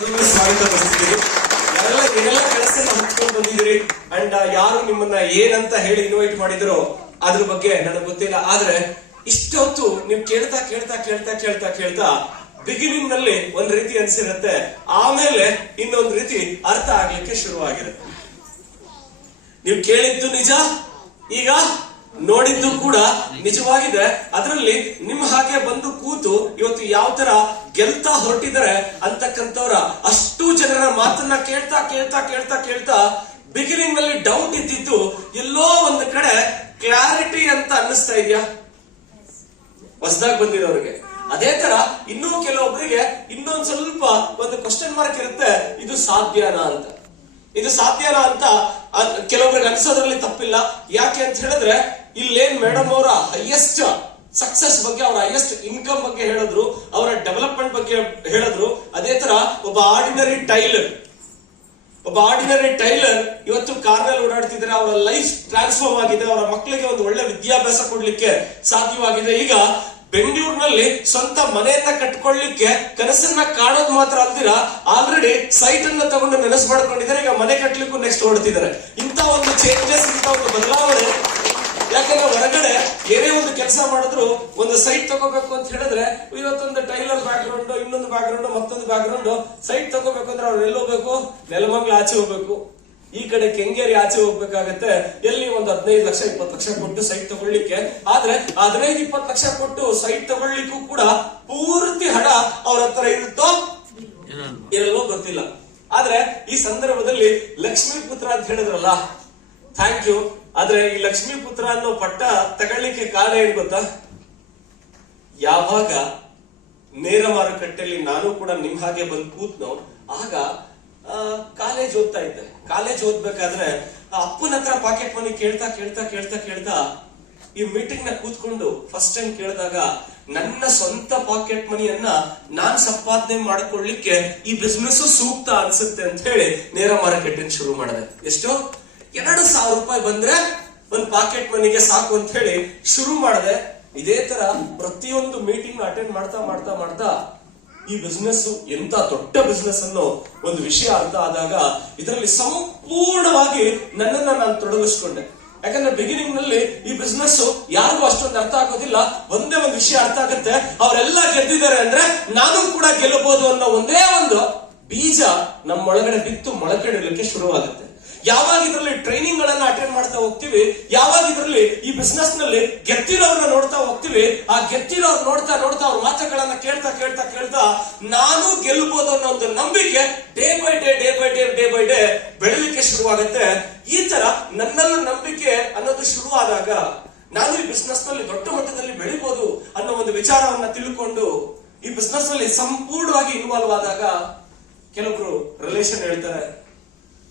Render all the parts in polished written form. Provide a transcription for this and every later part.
ಸ್ವಾಗತ ಪಡಿಸ್ತಿದ್ದೀರಿ. ಏನೆಲ್ಲ ಕೆಲಸ ಹಂಚ್ಕೊಂಡು ಬಂದಿದ್ದೀರಿ ಅಂಡ್ ಯಾರು ನಿಮ್ಮನ್ನ ಏನಂತ ಹೇಳಿ ಇನ್ವೈಟ್ ಮಾಡಿದ್ರು ಅದ್ರ ಬಗ್ಗೆ ನನಗೆ ಗೊತ್ತಿಲ್ಲ. ಆದ್ರೆ ಇಷ್ಟೊತ್ತು ನೀವು ಕೇಳ್ತಾ ಕೇಳ್ತಾ ಕೇಳ್ತಾ ಕೇಳ್ತಾ ಕೇಳ್ತಾ ಬಿಗಿನಿಂಗ್ ನಲ್ಲಿ ಒಂದ್ ರೀತಿ ಅನ್ಸಿರುತ್ತೆ, ಆಮೇಲೆ ಇನ್ನೊಂದ್ ರೀತಿ ಅರ್ಥ ಆಗ್ಲಿಕ್ಕೆ ಶುರುವಾಗಿರುತ್ತೆ. ನೀವು ಕೇಳಿದ್ದು ನಿಜ, ಈಗ ನೋಡಿದ್ದು ಕೂಡ ನಿಜವಾಗಿದೆ. ಅದರಲ್ಲಿ ನಿಮ್ಮ ಹಾಗೆ ಬಂದು ಕೂತು ಇವತ್ತು ಯಾವ ತರ ಗೆಲ್ತಾ ಹೊರಟಿದ್ದಾರೆ ಅಂತಕ್ಕಂಥವ್ರ ಅಷ್ಟು ಜನರ ಮಾತನ್ನ ಕೇಳ್ತಾ ಕೇಳ್ತಾ ಕೇಳ್ತಾ ಕೇಳ್ತಾ ಬಿಗಿನಿಂಗ್ ನಲ್ಲಿ ಡೌಟ್ ಇದ್ದಿದ್ದು ಎಲ್ಲೋ ಒಂದು ಕಡೆ ಕ್ಲಾರಿಟಿ ಅಂತ ಅನ್ನಿಸ್ತಾ ಇದೆಯಾ ಹೊಸದಾಗಿ ಬಂದಿರೋರಿಗೆ? ಅದೇ ತರ ಇನ್ನೂ ಕೆಲವೊಬ್ಬರಿಗೆ ಇನ್ನೊಂದ್ ಸ್ವಲ್ಪ ಒಂದು ಕ್ವಶನ್ ಮಾರ್ಕ್ ಇರುತ್ತೆ, ಇದು ಸಾಧ್ಯನಾ ಅಂತ. ಇದು ಸಾಧ್ಯನಾ ಅಂತ ಕೆಲವೊಬ್ರಿಗೆ ಅನ್ಸೋದ್ರಲ್ಲಿ ತಪ್ಪಿಲ್ಲ. ಯಾಕೆ ಅಂತ ಹೇಳಿದ್ರೆ ಇಲ್ಲೇನ್ ಮೇಡಮ್ ಅವರ ಹೈಯೆಸ್ಟ್ ಸಕ್ಸಸ್ ಬಗ್ಗೆ, ಅವರ ಹೈಯೆಸ್ಟ್ ಇನ್ಕಮ್ ಬಗ್ಗೆ ಹೇಳಿದ್ರು, ಅವರ ಡೆವಲಪ್ಮೆಂಟ್ ಬಗ್ಗೆ ಹೇಳಿದ್ರು. ಅದೇ ತರ ಒಬ್ಬ ಆರ್ಡಿನರಿ ಟೈಲರ್ ಇವತ್ತು ಕಾರ್ನಲ್ಲಿ ಓಡಾಡ್ತಿದ್ದಾರೆ, ಅವರ ಲೈಫ್ ಟ್ರಾನ್ಸ್ಫಾರ್ಮ್ ಆಗಿದೆ, ಅವರ ಮಕ್ಕಳಿಗೆ ಒಂದು ಒಳ್ಳೆ ವಿದ್ಯಾಭ್ಯಾಸ ಕೊಡ್ಲಿಕ್ಕೆ ಸಾಧ್ಯವಾಗಿದೆ. ಈಗ ಬೆಂಗಳೂರಿನಲ್ಲಿ ಸ್ವಂತ ಮನೆಯನ್ನ ಕಟ್ಕೊಳ್ಳಿಕ್ಕೆ ಕನಸನ್ನ ಕಾಣೋದು ಮಾತ್ರ ಅಲ್ದಿರ ಆಲ್ರೆಡಿ ಸೈಟ್ ಅನ್ನ ತಗೊಂಡು ನೆನಸು ಮಾಡ್ಕೊಂಡಿದ್ದಾರೆ. ಈಗ ಮನೆ ಕಟ್ಲಿಕ್ಕೂ ನೆಕ್ಸ್ಟ್ ಹೊರಡ್ತಿದ್ದಾರೆ. ಇಂತ ಒಂದು ಚೇಂಜಸ್, ಇಂತ ಒಂದು ಬದಲಾವಣೆ. ಯಾಕಂದ್ರೆ ಹೊರಗಡೆ ಏನೇ ಒಂದು ಕೆಲಸ ಮಾಡಿದ್ರು ಒಂದು ಸೈಟ್ ತಗೋಬೇಕು ಅಂತ ಹೇಳಿದ್ರೆ ಇವತ್ತೊಂದು ಟೈಲರ್ ಬ್ಯಾಕ್ ಗ್ರೌಂಡ್, ಇನ್ನೊಂದು ಬ್ಯಾಕ್ ಗ್ರೌಂಡ್, ಮತ್ತೊಂದು ಬ್ಯಾಕ್ ಗ್ರೌಂಡ್. ಸೈಟ್ ತಗೋಬೇಕು ಅಂದ್ರೆ ಅವ್ರು ಎಲ್ಲಿ ಹೋಗ್ಬೇಕು? ನೆಲಮಂಗ್ಲ ಆಚೆ ಹೋಗ್ಬೇಕು, ಈ ಕಡೆ ಕೆಂಗೇರಿ ಆಚೆ ಹೋಗ್ಬೇಕಾಗತ್ತೆ. ಎಲ್ಲಿ ಒಂದು 15 ಲಕ್ಷ 20 ಲಕ್ಷ ಕೊಟ್ಟು ಸೈಟ್ ತಗೊಳ್ಳಿಕ್ಕೆ. ಆದ್ರೆ 15-20 ಲಕ್ಷ ಕೊಟ್ಟು ಸೈಟ್ ತಗೊಳ್ಳಿಕ್ಕೂ ಕೂಡ ಪೂರ್ತಿ ಹಣ ಅವ್ರ ಹತ್ರ ಇರುತ್ತೋ ಇರಲ್ವೋ ಗೊತ್ತಿಲ್ಲ. ಆದ್ರೆ ಈ ಸಂದರ್ಭದಲ್ಲಿ ಲಕ್ಷ್ಮೀ ಪುತ್ರ ಅಂತ ಹೇಳಿದ್ರಲ್ಲ, ಥ್ಯಾಂಕ್ ಯು. ಆದ್ರೆ ಈ ಲಕ್ಷ್ಮೀ ಪುತ್ರ ಅನ್ನೋ ಪಟ್ಟ ತಗೊಳ್ಳಿಕ್ಕೆ ಕಾರಣ ಏನ್ ಗೊತ್ತಾ? ಯಾವಾಗ ನೇರ ಮಾರುಕಟ್ಟೆಯಲ್ಲಿ ನಾನು ಕೂಡ ನಿಮ್ ಹಾಗೆ ಬಂದು ಕೂತ್ನೋ, ಆಗ ಕಾಲೇಜ್ ಓದ್ತಾ ಇದ್ದೆ. ಕಾಲೇಜ್ ಓದ್ಬೇಕಾದ್ರೆ ಅಪ್ಪನ ಹತ್ರ ಪಾಕೆಟ್ ಮನಿ ಕೇಳ್ತಾ ಕೇಳ್ತಾ ಕೇಳ್ತಾ ಕೇಳ್ತಾ ಈ ಮೀಟಿಂಗ್ ನ ಕೂತ್ಕೊಂಡು ಫಸ್ಟ್ ಟೈಮ್ ಕೇಳಿದಾಗ ನನ್ನ ಸ್ವಂತ ಪಾಕೆಟ್ ಮನಿಯನ್ನ ನಾನ್ ಸಂಪಾದನೆ ಮಾಡ್ಕೊಳ್ಳಿಕ್ಕೆ ಈ ಬಿಸ್ನೆಸ್ ಸೂಕ್ತ ಅನ್ಸುತ್ತೆ ಅಂತ ಹೇಳಿ ನೇರ ಮಾರುಕಟ್ಟೆ ಶುರು ಮಾಡಿದೆ. ಎಷ್ಟು? 2,000 ರೂಪಾಯಿ ಬಂದ್ರೆ ಒಂದ್ ಪಾಕೆಟ್ ಮನಿಗೆ ಸಾಕು ಅಂತ ಹೇಳಿ ಶುರು ಮಾಡಿದೆ. ಇದೇ ತರ ಪ್ರತಿಯೊಂದು ಮೀಟಿಂಗ್ ಅಟೆಂಡ್ ಮಾಡ್ತಾ ಮಾಡ್ತಾ ಮಾಡ್ತಾ ಈ ಬಿಸ್ನೆಸ್ ಎಂತ ದೊಡ್ಡ ಬಿಸ್ನೆಸ್ ಅನ್ನೋ ಒಂದು ವಿಷಯ ಅರ್ಥ ಆದಾಗ ಇದರಲ್ಲಿ ಸಂಪೂರ್ಣವಾಗಿ ನನ್ನನ್ನ ನಾನು ತೊಡಗಿಸ್ಕೊಂಡೆ. ಯಾಕಂದ್ರೆ ಬಿಗಿನಿಂಗ್ ನಲ್ಲಿ ಈ ಬಿಸ್ನೆಸ್ ಯಾರಿಗೂ ಅಷ್ಟೊಂದು ಅರ್ಥ ಆಗೋದಿಲ್ಲ. ಒಂದೇ ಒಂದು ವಿಷಯ ಅರ್ಥ ಆಗುತ್ತೆ, ಅವರೆಲ್ಲ ಗೆದ್ದಿದ್ದಾರೆ ಅಂದ್ರೆ ನಾನು ಕೂಡ ಗೆಲ್ಲಬಹುದು ಅನ್ನೋ ಒಂದೇ ಒಂದು ಬೀಜ ನಮ್ಮೊಳಗಡೆ ಬಿತ್ತು ಮೊಳಕೆಡಲಿಕ್ಕೆ ಶುರುವಾಗುತ್ತೆ. ಯಾವಾಗ ಇದರಲ್ಲಿ ಟ್ರೈನಿಂಗ್ ಗಳನ್ನ ಅಟೆಂಡ್ ಮಾಡ್ತಾ ಹೋಗ್ತೀವಿ, ಯಾವಾಗ ಇದರಲ್ಲಿ ಈ ಬಿಸ್ನೆಸ್ ನಲ್ಲಿ ಗೆದ್ದಿರೋರ್ನ ನೋಡ್ತಾ ಹೋಗ್ತೀವಿ, ಆ ಗೆದ್ದಿರೋರು ನೋಡ್ತಾ ನೋಡ್ತಾ ಅವ್ರ ಮಾತುಗಳನ್ನ ಕೇಳ್ತಾ ಕೇಳ್ತಾ ಕೇಳ್ತಾ ನಾನು ಗೆಲ್ಲಬಹುದು ಅನ್ನೋ ಒಂದು ನಂಬಿಕೆ ಡೇ ಬೈ ಡೇ ಬೆಳಿಲಿಕ್ಕೆ ಶುರುವಾಗುತ್ತೆ. ಈ ತರ ನನ್ನಲ್ಲೂ ನಂಬಿಕೆ ಅನ್ನೋದು ಶುರುವಾದಾಗ ನಾನು ಈ ಬಿಸ್ನೆಸ್ ನಲ್ಲಿ ದೊಡ್ಡ ಮಟ್ಟದಲ್ಲಿ ಬೆಳಿಬಹುದು ಅನ್ನೋ ಒಂದು ವಿಚಾರವನ್ನ ತಿಳ್ಕೊಂಡು ಈ ಬಿಸ್ನೆಸ್ ನಲ್ಲಿ ಸಂಪೂರ್ಣವಾಗಿ ಇನ್ವಾಲ್ವ್ ಆದಾಗ ಕೆಲವೊಬ್ರು ರಿಲೇಷನ್ ಹೇಳ್ತಾರೆ,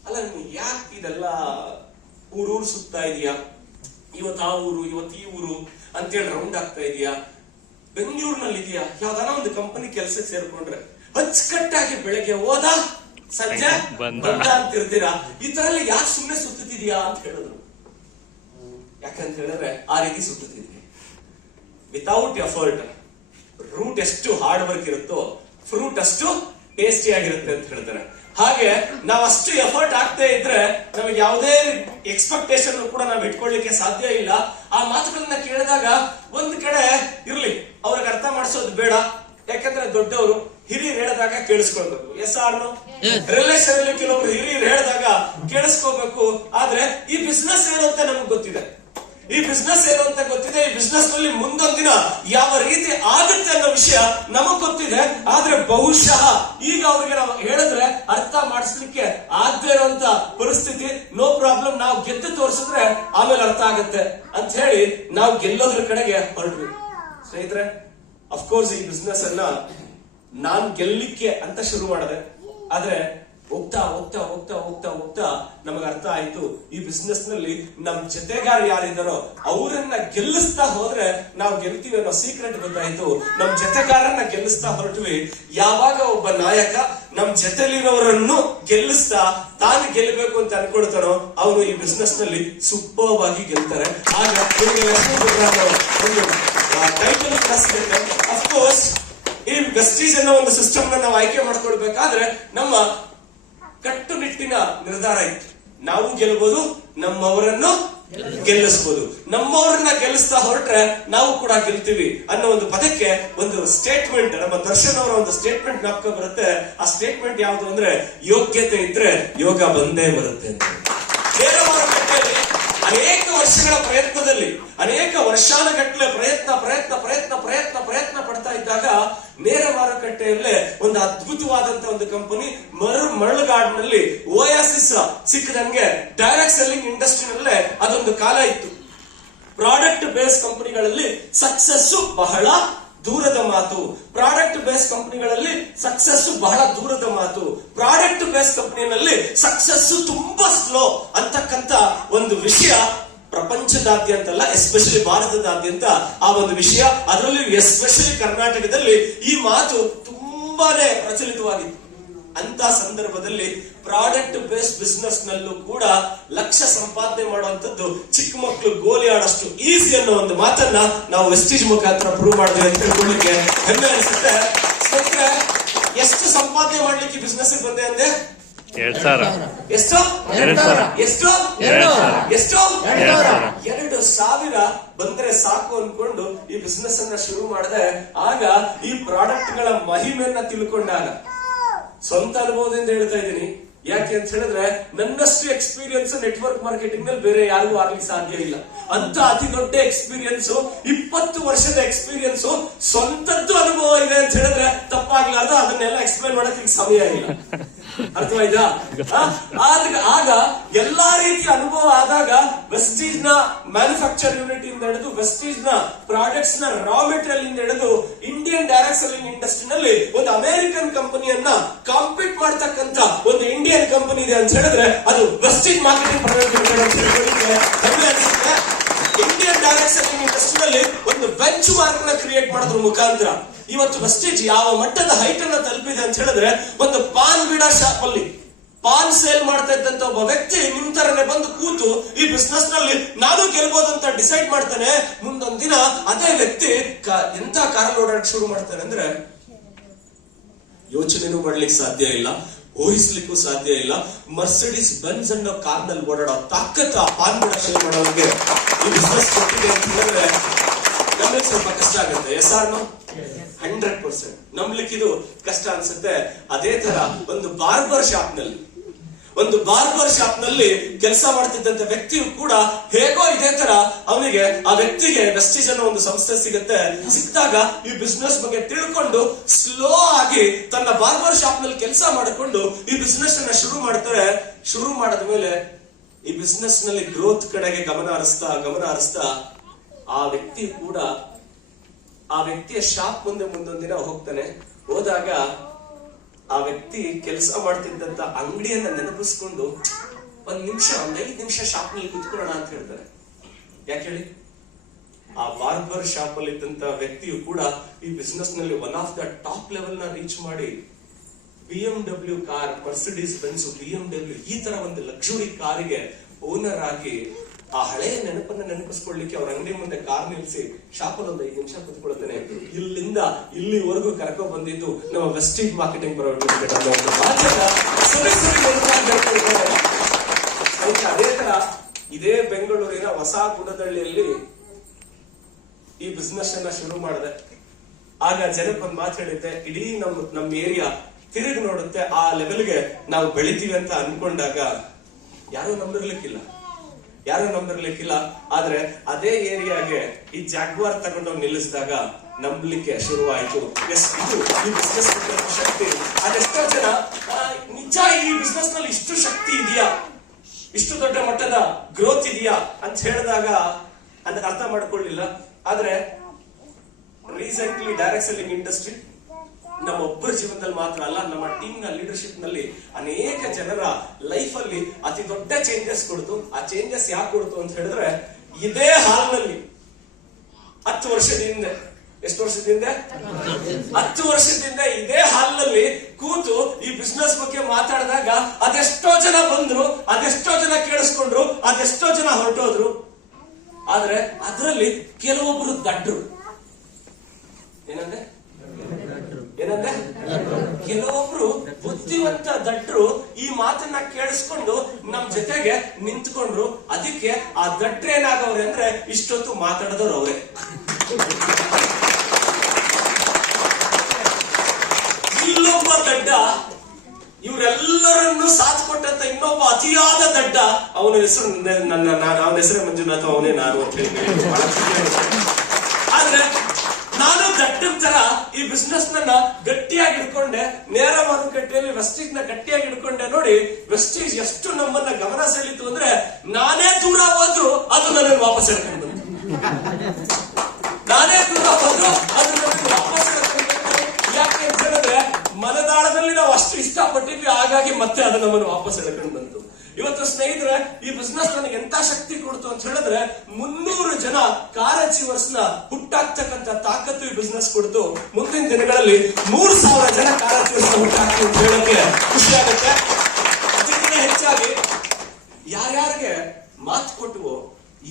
ಅಲ್ಲ ನೀ ಯಾಕೆ ಇದೆಲ್ಲ ಊರೂರು ಸುತ್ತಾ ಇದೀಯಾ, ಇವತ್ತು ಆ ಊರು ಇವತ್ತು ಈ ಊರು ಅಂತೇಳಿ ರೌಂಡ್ ಆಗ್ತಾ ಇದೀಯಾ, ಬೆಂಗಳೂರಿನಲ್ಲಿ ಇದೆಯಾ, ಯಾವ್ದಾನ ಒಂದು ಕಂಪನಿ ಕೆಲ್ಸಕ್ಕೆ ಸೇರ್ಕೊಂಡ್ರೆ ಅಚ್ಚುಕಟ್ಟಾಗಿ ಬೆಳಗ್ಗೆ ಹೋದ ಸಂಜೆ ಬಂದ ಅಂತಿರ್ತೀರಾ, ಈ ತರ ಎಲ್ಲ ಯಾಕೆ ಸುಮ್ಮನೆ ಸುತ್ತಿದ್ಯಾ ಅಂತ ಹೇಳಿದ್ರು. ಯಾಕಂತ ಹೇಳಿದ್ರೆ ಆ ರೀತಿ ಸುತ್ತಿದ್ವಿ ವಿತೌಟ್ ಎಫರ್ಟ್. ರೂಟ್ ಎಷ್ಟು ಹಾರ್ಡ್ ವರ್ಕ್ ಇರುತ್ತೋ ಫ್ರೂಟ್ ಅಷ್ಟು ಟೇಸ್ಟಿ ಆಗಿರುತ್ತೆ ಅಂತ ಹೇಳ್ತಾರೆ. ಹಾಗೆ ನಾವ್ ಅಷ್ಟು ಎಫರ್ಟ್ ಆಗ್ತಾ ಇದ್ರೆ ನಮಗೆ ಯಾವುದೇ ಎಕ್ಸ್ಪೆಕ್ಟೇಷನ್ ಕೂಡ ನಾವ್ ಇಟ್ಕೊಳ್ಳಿಕ್ಕೆ ಸಾಧ್ಯ ಇಲ್ಲ. ಆ ಮಾತುಗಳನ್ನ ಕೇಳಿದಾಗ ಒಂದ್ ಕಡೆ ಇರ್ಲಿ, ಅವ್ರಿಗೆ ಅರ್ಥ ಮಾಡಿಸೋದು ಬೇಡ. ಯಾಕಂದ್ರೆ ದೊಡ್ಡವರು ಹಿರಿಯರು ಹೇಳಿದಾಗ ಕೇಳಿಸ್ಕೊಳ್ಬೇಕು. ಎಸ್ ಆರ್ನು ರಿಲೇಷನ್ ಅಲ್ಲಿ ಕೆಲವರು ಹಿರಿಯರು ಹೇಳಿದಾಗ ಕೇಳಿಸ್ಕೋಬೇಕು. ಆದ್ರೆ ಈ ಬಿಸ್ನೆಸ್ ಏನು ಅಂತ ನಮಗ್ ಗೊತ್ತಿದೆ, ಈ ಬಿಸ್ನೆಸ್ ಏನು ಅಂತ ಗೊತ್ತಿದೆ. ಈ ಬಿಸ್ನೆಸ್ ನಲ್ಲಿ ಮುಂದೊಂದ್ ದಿನ ಯಾವ ರೀತಿ ಆಗುತ್ತೆ ಅನ್ನೋ ವಿಷಯ ನಮಗ್ ಗೊತ್ತಿದೆ. ಆದ್ರೆ ಬಹುಶಃ ಈಗ ಅವ್ರಿಗೆ ನಾವು ಹೇಳಿದ್ರೆ ಅರ್ಥ ಮಾಡಿಸ್ಲಿಕ್ಕೆ ಆಗದೆ ಇರುವಂತ ಪರಿಸ್ಥಿತಿ. ನೋ ಪ್ರಾಬ್ಲಮ್, ನಾವು ಗೆದ್ದು ತೋರಿಸಿದ್ರೆ ಆಮೇಲೆ ಅರ್ಥ ಆಗುತ್ತೆ ಅಂತ ಹೇಳಿ ನಾವು ಗೆಲ್ಲೋದ್ರ ಕಡೆಗೆ ಹೊರಟ್ವಿ. ಸ್ನೇಹಿತರೆ, ಅಫ್ಕೋರ್ಸ್ ಈ ಬಿಸ್ನೆಸ್ ಅನ್ನ ನಾನ್ ಗೆಲ್ಲಿಕ್ಕೆ ಅಂತ ಶುರು ಮಾಡಿದೆ. ಆದ್ರೆ ಹೋಗ್ತಾ ಹೋಗ್ತಾ ಹೋಗ್ತಾ ಹೋಗ್ತಾ ಹೋಗ್ತಾ ನಮಗ ಅರ್ಥ ಆಯ್ತು, ಈ ಬಿಸ್ನೆಸ್ ನಲ್ಲಿ ನಮ್ ಜೊತೆಗಾರ ಯಾರಿದ್ದಾರೋ ಅವರನ್ನ ಗೆಲ್ಲಿಸ್ತಾ ಹೋದ್ರೆ ನಾವು ಗೆಲ್ತೀವಿ ಅನ್ನೋ ಸೀಕ್ರೆಟ್ ಗೊತ್ತಾಯ್ತು. ನಮ್ ಜೊತೆಗಾರನ್ನ ಗೆಲ್ಲಿಸ್ತಾ ಹೊರಟ್ವಿ. ಯಾವಾಗ ಒಬ್ಬ ನಾಯಕ ನಮ್ ಜೊತೆಲಿರೋರನ್ನು ಗೆಲ್ಲಿಸ್ತಾ ತಾನು ಗೆಲ್ಲಬೇಕು ಅಂತ ಅನ್ಕೊಳ್ತಾನೋ ಅವನು ಈ ಬಿಸ್ನೆಸ್ ನಲ್ಲಿ ಸೂಪರ್ ಆಗಿ ಗೆಲ್ತಾರೆ. ಆಗ ಒಂದು ಟೈಟಲ್ ಅಫ್ಕೋರ್ಸ್ ಈ ವೆಸ್ಟೀಜ್ ಅನ್ನೋ ಒಂದು ಸಿಸ್ಟಮ್ ನಾವು ಆಯ್ಕೆ ಮಾಡ್ಕೊಳ್ಬೇಕಾದ್ರೆ ನಮ್ಮ ಕಟ್ಟುನಿಟ್ಟಿನ ನಿರ್ಧಾರ ಇತ್ತು. ನಾವು ಗೆಲ್ಬಹುದು, ನಮ್ಮವರನ್ನು ಗೆಲ್ಲಿಸಬಹುದು. ನಮ್ಮವರನ್ನ ಗೆಲ್ಲಿಸ್ತಾ ಹೊರಟ್ರೆ ನಾವು ಕೂಡ ಗೆಲ್ತೀವಿ ಅನ್ನೋ ಒಂದು ಪದಕ್ಕೆ ಒಂದು ಸ್ಟೇಟ್ಮೆಂಟ್, ನಮ್ಮ ದರ್ಶನ್ ಅವರ ಒಂದು ಸ್ಟೇಟ್ಮೆಂಟ್ ಜ್ಞಾಪಕ ಬರುತ್ತೆ. ಆ ಸ್ಟೇಟ್ಮೆಂಟ್ ಯಾವುದು ಅಂದ್ರೆ, ಯೋಗ್ಯತೆ ಇದ್ರೆ ಯೋಗ ಬಂದೇ ಬರುತ್ತೆ ಅಂತ. ನೇರ ಮಾರುಕಟ್ಟೆಯಲ್ಲಿ ಅನೇಕ ವರ್ಷಗಳ ಪ್ರಯತ್ನದಲ್ಲಿ, ಅನೇಕ ವರ್ಷಾನುಗಟ್ಟಲೆ ಪ್ರಯತ್ನ ಪಡ್ತಾ ಇದ್ದಾಗ ನೇರ ಮಾರುಕಟ್ಟೆಯಲ್ಲೇ ಒಂದು ಅದ್ಭುತವಾದಂತ ಒಂದು ಕಂಪನಿ ಮರಳುಗಾಡಿನಲ್ಲಿ ಓಯಾಸಿಸ್ ಸಿಕ್ಕದಂಗೆ ಡೈರೆಕ್ಟ್ ಸೆಲ್ಲಿಂಗ್ ಇಂಡಸ್ಟ್ರಿನಲ್ಲೇ ಅದೊಂದು ಕಾಲ ಇತ್ತು. ಪ್ರಾಡಕ್ಟ್ ಬೇಸ್ ಕಂಪನಿಗಳಲ್ಲಿ ಸಕ್ಸಸ್ ಬಹಳ ದೂರದ ಮಾತು. ಪ್ರಾಡಕ್ಟ್ ಬೇಸ್ ಕಂಪನಿಗಳಲ್ಲಿ ಸಕ್ಸಸ್ ಬಹಳ ದೂರದ ಮಾತು. ಪ್ರಾಡಕ್ಟ್ ಬೇಸ್ ಕಂಪನಿಯಲ್ಲಿ ಸಕ್ಸಸ್ ತುಂಬಾ ಸ್ಲೋ ಅಂತಕ್ಕಂತ ಒಂದು ವಿಷಯ ಪ್ರಪಂಚದಾದ್ಯಂತ ಅಲ್ಲ, ಎಸ್ಪೆಷಲಿ ಭಾರತದಾದ್ಯಂತ ಆ ಒಂದು ವಿಷಯ, ಅದರಲ್ಲಿ ಎಸ್ಪೆಷಲಿ ಕರ್ನಾಟಕದಲ್ಲಿ ಈ ಮಾತು ತುಂಬಾನೇ ಪ್ರಚಲಿತವಾಗಿತ್ತು. ಅಂತ ಸಂದರ್ಭದಲ್ಲಿ ಪ್ರಾಡಕ್ಟ್ ಬೇಸ್ಡ್ ಬಿಸ್ನೆಸ್ ನಲ್ಲೂ ಕೂಡ ಲಕ್ಷ ಸಂಪಾದನೆ ಮಾಡುವಂತದ್ದು ಚಿಕ್ಕ ಮಕ್ಕಳು ಗೋಲಿ ಆಡಷ್ಟು ಈಸಿ ಅನ್ನೋ ಒಂದು ಮಾತನ್ನ ನಾವು ವೆಸ್ಟೀಜ್ ಮುಖಾಂತರ ಪ್ರೂವ್ ಮಾಡಿದ್ವಿ ಅಂತ ತಿಳ್ಕೊಳ್ಳಿಕ್ಕೆ ಹೆಮ್ಮೆ ಅನಿಸುತ್ತೆ. ಎಷ್ಟು ಸಂಪಾದನೆ ಮಾಡ್ಲಿಕ್ಕೆ ಬಿಸ್ನೆಸ್ ಬಂದೆ ಅಂದೆ? 2,000. ಎಷ್ಟು? 2,000 ಬಂದ್ರೆ ಸಾಕು ಅನ್ಕೊಂಡು ಈ ಬಿಸ್ನೆಸ್ ಅನ್ನ ಶುರು ಮಾಡಿದೆ. ಆಗ ಈ ಪ್ರಾಡಕ್ಟ್ ಗಳ ಮಹಿಮೆಯನ್ನ ತಿಳ್ಕೊಂಡಾಗ, ಸ್ವಂತ ಅನುಭವದಿಂದ ಹೇಳ್ತಾ ಇದ್ದೀನಿ, ಯಾಕೆ ಅಂತ ಹೇಳಿದ್ರೆ ನನ್ನಷ್ಟು ಎಕ್ಸ್ಪೀರಿಯನ್ಸ್ ನೆಟ್ವರ್ಕ್ ಮಾರ್ಕೆಟಿಂಗ್ ನಲ್ಲಿ ಬೇರೆ ಯಾರಿಗೂ ಆಗ್ಲಿಕ್ಕೆ ಸಾಧ್ಯ ಇಲ್ಲ. ಅಂತ ಅತಿ ದೊಡ್ಡ ಎಕ್ಸ್ಪೀರಿಯನ್ಸ್, 20 ವರ್ಷದ ಎಕ್ಸ್ಪೀರಿಯನ್ಸ್, ಸ್ವಂತದ್ದು ಅನುಭವ ಇದೆ ಅಂತ ಹೇಳಿದ್ರೆ ತಪ್ಪಾಗ್ಲಾರ್ದ. ಅದನ್ನೆಲ್ಲ ಎಕ್ಸ್ಪ್ಲೈನ್ ಮಾಡಕ್ಕೆ ಸಮಯ ಇಲ್ಲ. ಅರ್ಥವಾಯ್ತಾ? ಆಗ ಎಲ್ಲಾ ರೀತಿಯ ಅನುಭವ ಆದಾಗ ವೆಸ್ಟೀಜ್ ನ ಮ್ಯಾನುಫ್ಯಾಕ್ಚರ್ ಯೂನಿಟ್ ಇಂದ ಹಿಡಿದು, ವೆಸ್ಟೀಜ್ ನ ಪ್ರಾಡಕ್ಟ್ಸ್ ನ ರಾ ಮೆಟೀರಿಯಲ್ ಇಂದ ಹಿಡಿದು, ಇಂಡಿಯನ್ ಡೈರೆಕ್ಟ್ ಸೆಲ್ಲಿಂಗ್ ಇಂಡಸ್ಟ್ರಿನಲ್ಲಿ ಒಂದು ಅಮೆರಿಕನ್ ಕಂಪನಿಯನ್ನ ಕಾಂಪೀಟ್ ಮಾಡ್ತಕ್ಕಂತ ಒಂದು ಇಂಡಿಯನ್ ಕಂಪನಿ ಇದೆ ಅಂತ ಹೇಳಿದ್ರೆ ಅದು ವೆಸ್ಟೀಜ್ ಮಾರ್ಕೆಟಿಂಗ್ ಪ್ರೈವೇಟ್ ಲಿಮಿಟೆಡ್ ಅಂತ ಹೇಳಿದ್ರೆ ಹೆಮ್ಮೆ ಅನಿಸುತ್ತೆ. ಇಂಡಿಯನ್ ಡೈರೆಕ್ಟ್ ಸೆಲ್ಲಿಂಗ್ ಇಂಡಸ್ಟ್ರಿನಲ್ಲಿ ಒಂದು ಬೆಂಚ್ ಮಾರ್ಕ್ ನ ಕ್ರಿಯೇಟ್ ಮಾಡೋದ್ರ ಮುಖಾಂತರ ಇವತ್ತು ವೆಸ್ಟೀಜ್ ಯಾವ ಮಟ್ಟದ ಹೈಟ್ ಅನ್ನ ತಲುಪಿದೆ ಅಂತ ಹೇಳಿದ್ರೆ, ಒಂದು ಪಾನ್ ಬಿಡಾ ಶಾಪ್ ಅಲ್ಲಿ ಪಾನ್ ಸೇಲ್ ಮಾಡ್ತಾ ಇದ್ದಂತ ಒಬ್ಬ ವ್ಯಕ್ತಿ ನಿಮ್ ತರನೇ ಬಂದು ಕೂತು ಈ ಬಿಸ್ನೆಸ್ ನಲ್ಲಿ ನಾನು ಗೆಲ್ಬಹುದು ಅಂತ ಡಿಸೈಡ್ ಮಾಡ್ತಾನೆ. ಮುಂದೊಂದ್ ದಿನ ಅದೇ ವ್ಯಕ್ತಿ ಎಂತ ಕಾರಲ್ಲಿ ಓಡಾಡಕ್ ಶುರು ಮಾಡ್ತಾನೆ ಅಂದ್ರೆ, ಯೋಚನೆನೂ ಮಾಡ್ಲಿಕ್ಕೆ ಸಾಧ್ಯ ಇಲ್ಲ, ಊಹಿಸ್ಲಿಕ್ಕೂ ಸಾಧ್ಯ ಇಲ್ಲ. ಮರ್ಸಿಡೀಸ್ ಬೆನ್ಸ್ ಅನ್ನೋ ಕಾರ್ ನಲ್ಲಿ ಓಡಾಡೋ ತಾಕತ್ ಆ ಪಾನ್ ಬಿಡಾ ಸೇಲ್ ಮಾಡೋರಿಗೆ ಈ ಬಿಸ್ನೆಸ್ ಕೊಟ್ಟಿದೆ ಅಂತ ಹೇಳಿದ್ರೆ ನಮ್ಗೆ ಸ್ವಲ್ಪ ಕಷ್ಟ ಆಗುತ್ತೆ. ಎಸ್ಆರ್ನೋ 100% ನಂಬ್ಲಿಕ್ಕೆ ಇದು ಕಷ್ಟ ಅನ್ಸುತ್ತೆ. ಅದೇ ತರ ಒಂದು ಬಾರ್ಬರ್ ಶಾಪ್ ನಲ್ಲಿ ಕೆಲಸ ಮಾಡ್ತಿದ್ದಂತ ವ್ಯಕ್ತಿಯು ಕೂಡ ಹೇಗೋ ಇದೇ ತರ ಅವನಿಗೆ, ಆ ವ್ಯಕ್ತಿಗೆ ವೆಸ್ಟೀಜ್ ಅನ್ನೋ ಒಂದು ಸಂಸ್ಥೆ ಸಿಗುತ್ತೆ. ಸಿಕ್ಕಿದಾಗ ಈ ಬಿಸ್ನೆಸ್ ಬಗ್ಗೆ ತಿಳ್ಕೊಂಡು ಸ್ಲೋ ಆಗಿ ತನ್ನ ಬಾರ್ಬರ್ ಶಾಪ್ ನಲ್ಲಿ ಕೆಲಸ ಮಾಡಿಕೊಂಡು ಈ ಬಿಸ್ನೆಸ್ ಅನ್ನ ಶುರು ಮಾಡ್ತಾರೆ. ಶುರು ಮಾಡಿದ ಮೇಲೆ ಈ ಬಿಸ್ನೆಸ್ ನಲ್ಲಿ ಗ್ರೋತ್ ಕಡೆಗೆ ಗಮನ ಹರಿಸ್ತಾ ಆ ವ್ಯಕ್ತಿ ಕೂಡ ಆ ವ್ಯಕ್ತಿಯ ಶಾಪ್ ಮುಂದೊಂದ್ ದಿನ ಹೋಗ್ತಾನೆ. ಹೋದಾಗ ಆ ವ್ಯಕ್ತಿ ಕೆಲಸ ಮಾಡ್ತಿದ್ದಂತ ಅಂಗಡಿಯನ್ನ ನೆನಪಿಸ್ಕೊಂಡು ಒಂದ್ 5 ನಿಮಿಷ ಶಾಪ್ ನಲ್ಲಿ ಕುತ್ಕೊಳ್ಳೋಣ ಅಂತ ಹೇಳ್ತಾರೆ. ಯಾಕೆ ಹೇಳಿ? ಆ ಬಾರ್ಬರ್ ಶಾಪ್ ಅಲ್ಲಿ ಇದ್ದಂತ ವ್ಯಕ್ತಿಯು ಕೂಡ ಈ ಬಿಸ್ನೆಸ್ ನಲ್ಲಿ one of the top level ನ ರೀಚ್ ಮಾಡಿ BMW car, Mercedes Benz, BMW ಈ ತರ ಒಂದು ಲಕ್ಸುರಿ ಕಾರಿಗೆ ಓನರ್ ಆಗಿ ಆ ಹಳೆಯ ನೆನಪನ್ನ ನೆನಪಿಸ್ಕೊಳ್ಳಿಕ್ಕೆ ಅವ್ರ ಅಂಗಡಿ ಮುಂದೆ ಕಾರ್ ನಿಲ್ಸಿ ಶಾಪಲ್ಲಿ ಒಂದು 5 ನಿಮಿಷ ಕುತ್ಕೊಳ್ತೇನೆ. ಇಲ್ಲಿಂದ ಇಲ್ಲಿವರೆಗೂ ಕರ್ಕೊಂಡ್ ಬಂದಿದ್ದು ನಮ್ಮ ವೆಸ್ಟೀಜ್ ಮಾರ್ಕೆಟಿಂಗ್ ಪ್ರೈವೇಟ್ ಲಿಮಿಟೆಡ್ ಅನ್ನೋ ಒಂದು ಮಾತನ್ನ ಅದೇ ತರ ಇದೇ ಬೆಂಗಳೂರಿನ ಹೊಸ ಗುಡದಳ್ಳಿಯಲ್ಲಿ ಈ ಬಿಸ್ನೆಸ್ ಅನ್ನ ಶುರು ಮಾಡಿದೆ. ಆಗ ಜನಕ್ಕೆ ಒಂದು ಮಾತು ಹೇಳಿದ್ದೆ, ಇಡೀ ನಮ್ಮ ಏರಿಯಾ ತಿರುಗಿ ನೋಡುತ್ತೆ, ಆ ಲೆವೆಲ್ಗೆ ನಾವು ಬೆಳಿತೀವಿ ಅಂತ ಅನ್ಕೊಂಡಾಗ ಯಾರು ನಂಬಿರ್ಲಿಕ್ಕಿಲ್ಲ. ಆದ್ರೆ ಅದೇ ಏರಿಯಾಗೆ ಈ ಜಾಗ್ವಾರ್ ತಗೊಂಡೋಗಿ ನಿಲ್ಲಿಸಿದಾಗ ನಂಬಲಿಕ್ಕೆ ಶುರುವಾಯಿತು. ಇದು ಈ ಬಿಸ್ನೆಸ್ ಶಕ್ತಿ. ಅದೆಷ್ಟೋ ಜನ ನಿಜ ಈ ಬಿಸ್ನೆಸ್ ನಲ್ಲಿ ಇಷ್ಟು ಶಕ್ತಿ ಇದೆಯಾ, ಇಷ್ಟು ದೊಡ್ಡ ಮಟ್ಟದ ಗ್ರೋತ್ ಇದೆಯಾ ಅಂತ ಹೇಳಿದಾಗ ಅದನ್ನ ಅರ್ಥ ಮಾಡ್ಕೊಳ್ಳಿಲ್ಲ. ಆದ್ರೆ ರೀಸೆಂಟ್ಲಿ ಡೈರೆಕ್ಟ್ ಸೆಲ್ಲಿಂಗ್ ಇಂಡಸ್ಟ್ರಿ ನಮ್ಮ ಒಬ್ಬರ ಜೀವನದಲ್ಲಿ ಮಾತ್ರ ಅಲ್ಲ, ನಮ್ಮ ಟೀಮ್ ನ ಲೀಡರ್ಶಿಪ್ ನಲ್ಲಿ ಅನೇಕ ಜನರ ಲೈಫ್ ಅಲ್ಲಿ ಅತಿ ದೊಡ್ಡ ಚೇಂಜಸ್ ಕೊಡ್ತು. ಆ ಚೇಂಜಸ್ ಯಾಕೆ ಕೊಡ್ತು ಅಂತ ಹೇಳಿದ್ರೆ, ಇದೇ ಹಾಲ್ನಲ್ಲಿ 10 ವರ್ಷದ ಹಿಂದೆ, ಎಷ್ಟು ವರ್ಷದಿಂದ 10 ವರ್ಷದಿಂದ ಇದೇ ಹಾಲ್ನಲ್ಲಿ ಕೂತು ಈ ಬಿಸ್ನೆಸ್ ಬಗ್ಗೆ ಮಾತಾಡಿದಾಗ ಅದೆಷ್ಟೋ ಜನ ಬಂದ್ರು, ಅದೆಷ್ಟೋ ಜನ ಕೇಳಿಸ್ಕೊಂಡ್ರು, ಅದೆಷ್ಟೋ ಜನ ಹೊರಟೋದ್ರು. ಆದ್ರೆ ಅದರಲ್ಲಿ ಕೆಲವೊಬ್ರು ದಡ್ರು. ಏನಂದ್ರೆ ಏನಂದ್ರೆ ಕೆಲವೊಬ್ರು ಬುದ್ಧಿವಂತ ದಡ್ರು ಈ ಮಾತನ್ನ ಕೇಳಿಸ್ಕೊಂಡು ನಮ್ ಜೊತೆಗೆ ನಿಂತ್ಕೊಂಡ್ರು. ಅದಕ್ಕೆ ಆ ದಡ್ರು ಏನಾಗವ್ರೆ ಅಂದ್ರೆ ಇಷ್ಟೊತ್ತು ಮಾತಾಡಿದವ್ರು ಅವ್ರೆ. ಇಲ್ಲೊಬ್ಬ ದಡ್ಡ ಇವರೆಲ್ಲರನ್ನು ಸಾಥ್ ಕೊಟ್ಟಂತ ಇನ್ನೊಬ್ಬ ಅತಿಯಾದ ದಡ್ಡ, ಅವನ ಹೆಸರು ಅವನ ಹೆಸರೇ ಮಂಜುನಾಥ, ಅವನೇ ನಾನು ಅಂತ ಹೇಳಿ ಬಹಳ ಆದ್ರೆ ನಾನು ದಡ್ಡದ ತರ ಈ ಬಿಸ್ನೆಸ್ ನನ್ನ ಗಟ್ಟಿಯಾಗಿ ಹಿಡ್ಕೊಂಡೆ. ನೇರ ಮಾರುಕಟ್ಟೆಯಲ್ಲಿ ವೆಸ್ಟೀಜ್ ನ ಗಟ್ಟಿಯಾಗಿ ಹಿಡ್ಕೊಂಡೆ. ನೋಡಿ ವೆಸ್ಟೀಜ್ ಎಷ್ಟು ನಮ್ಮನ್ನ ಗಮನ ಸೆಳೀತು ಅಂದ್ರೆ ನಾನೇ ದೂರ ಹೋದ್ರು ಅದು ನನ್ನನ್ನು ವಾಪಸ್ ಹೇಳ್ಕೊಂಡು ಬಂತು. ನಾನೇ ದೂರ ಹೋದ್ರು ಅದು ನನ್ನನ್ನು ವಾಪಸ್ ಹೇಳ್ಕೊಂಡು ಬಂತು. ಯಾಕೆ ಅಂತ ಹೇಳಿದ್ರೆ ಮನದಾಳದಲ್ಲಿ ನಾವು ಅಷ್ಟು ಇಷ್ಟಪಟ್ಟಿದ್ವಿ, ಹಾಗಾಗಿ ಮತ್ತೆ ಅದು ನಮ್ಮನ್ನು ವಾಪಸ್ ಎಳ್ಕೊಂಡು ಬಂತು. ಇವತ್ತು ಸ್ನೇಹಿತರೆ, ಈ ಬಿಸ್ನೆಸ್ ನನಗೆ ಎಂತ ಶಕ್ತಿ ಕೊಡ್ತು ಅಂತ ಹೇಳಿದ್ರೆ 300 ಜನ ಕಾರ್ಯಚೀವರ್ಸ್ ನ ಹುಟ್ಟಾಕ್ತಕ್ಕಂತ ತಾಕತ್ತು ಈ ಬಿಸ್ನೆಸ್ ಕೊಡ್ತು. ಮುಂದಿನ ದಿನಗಳಲ್ಲಿ 3000 ಜನ ಕಾರ್ಯಚೀವರ್ಸ್ ನ ಹುಟ್ಟಾಕ್ತಿ ಅಂತ ಹೇಳಕ್ಕೆ ಖುಷಿ ಆಗುತ್ತೆ. ಅದಕ್ಕಿಂತ ಹೆಚ್ಚಾಗಿ ಯಾರ್ಯಾರಿಗೆ ಮಾತು ಕೊಟ್ಟವು,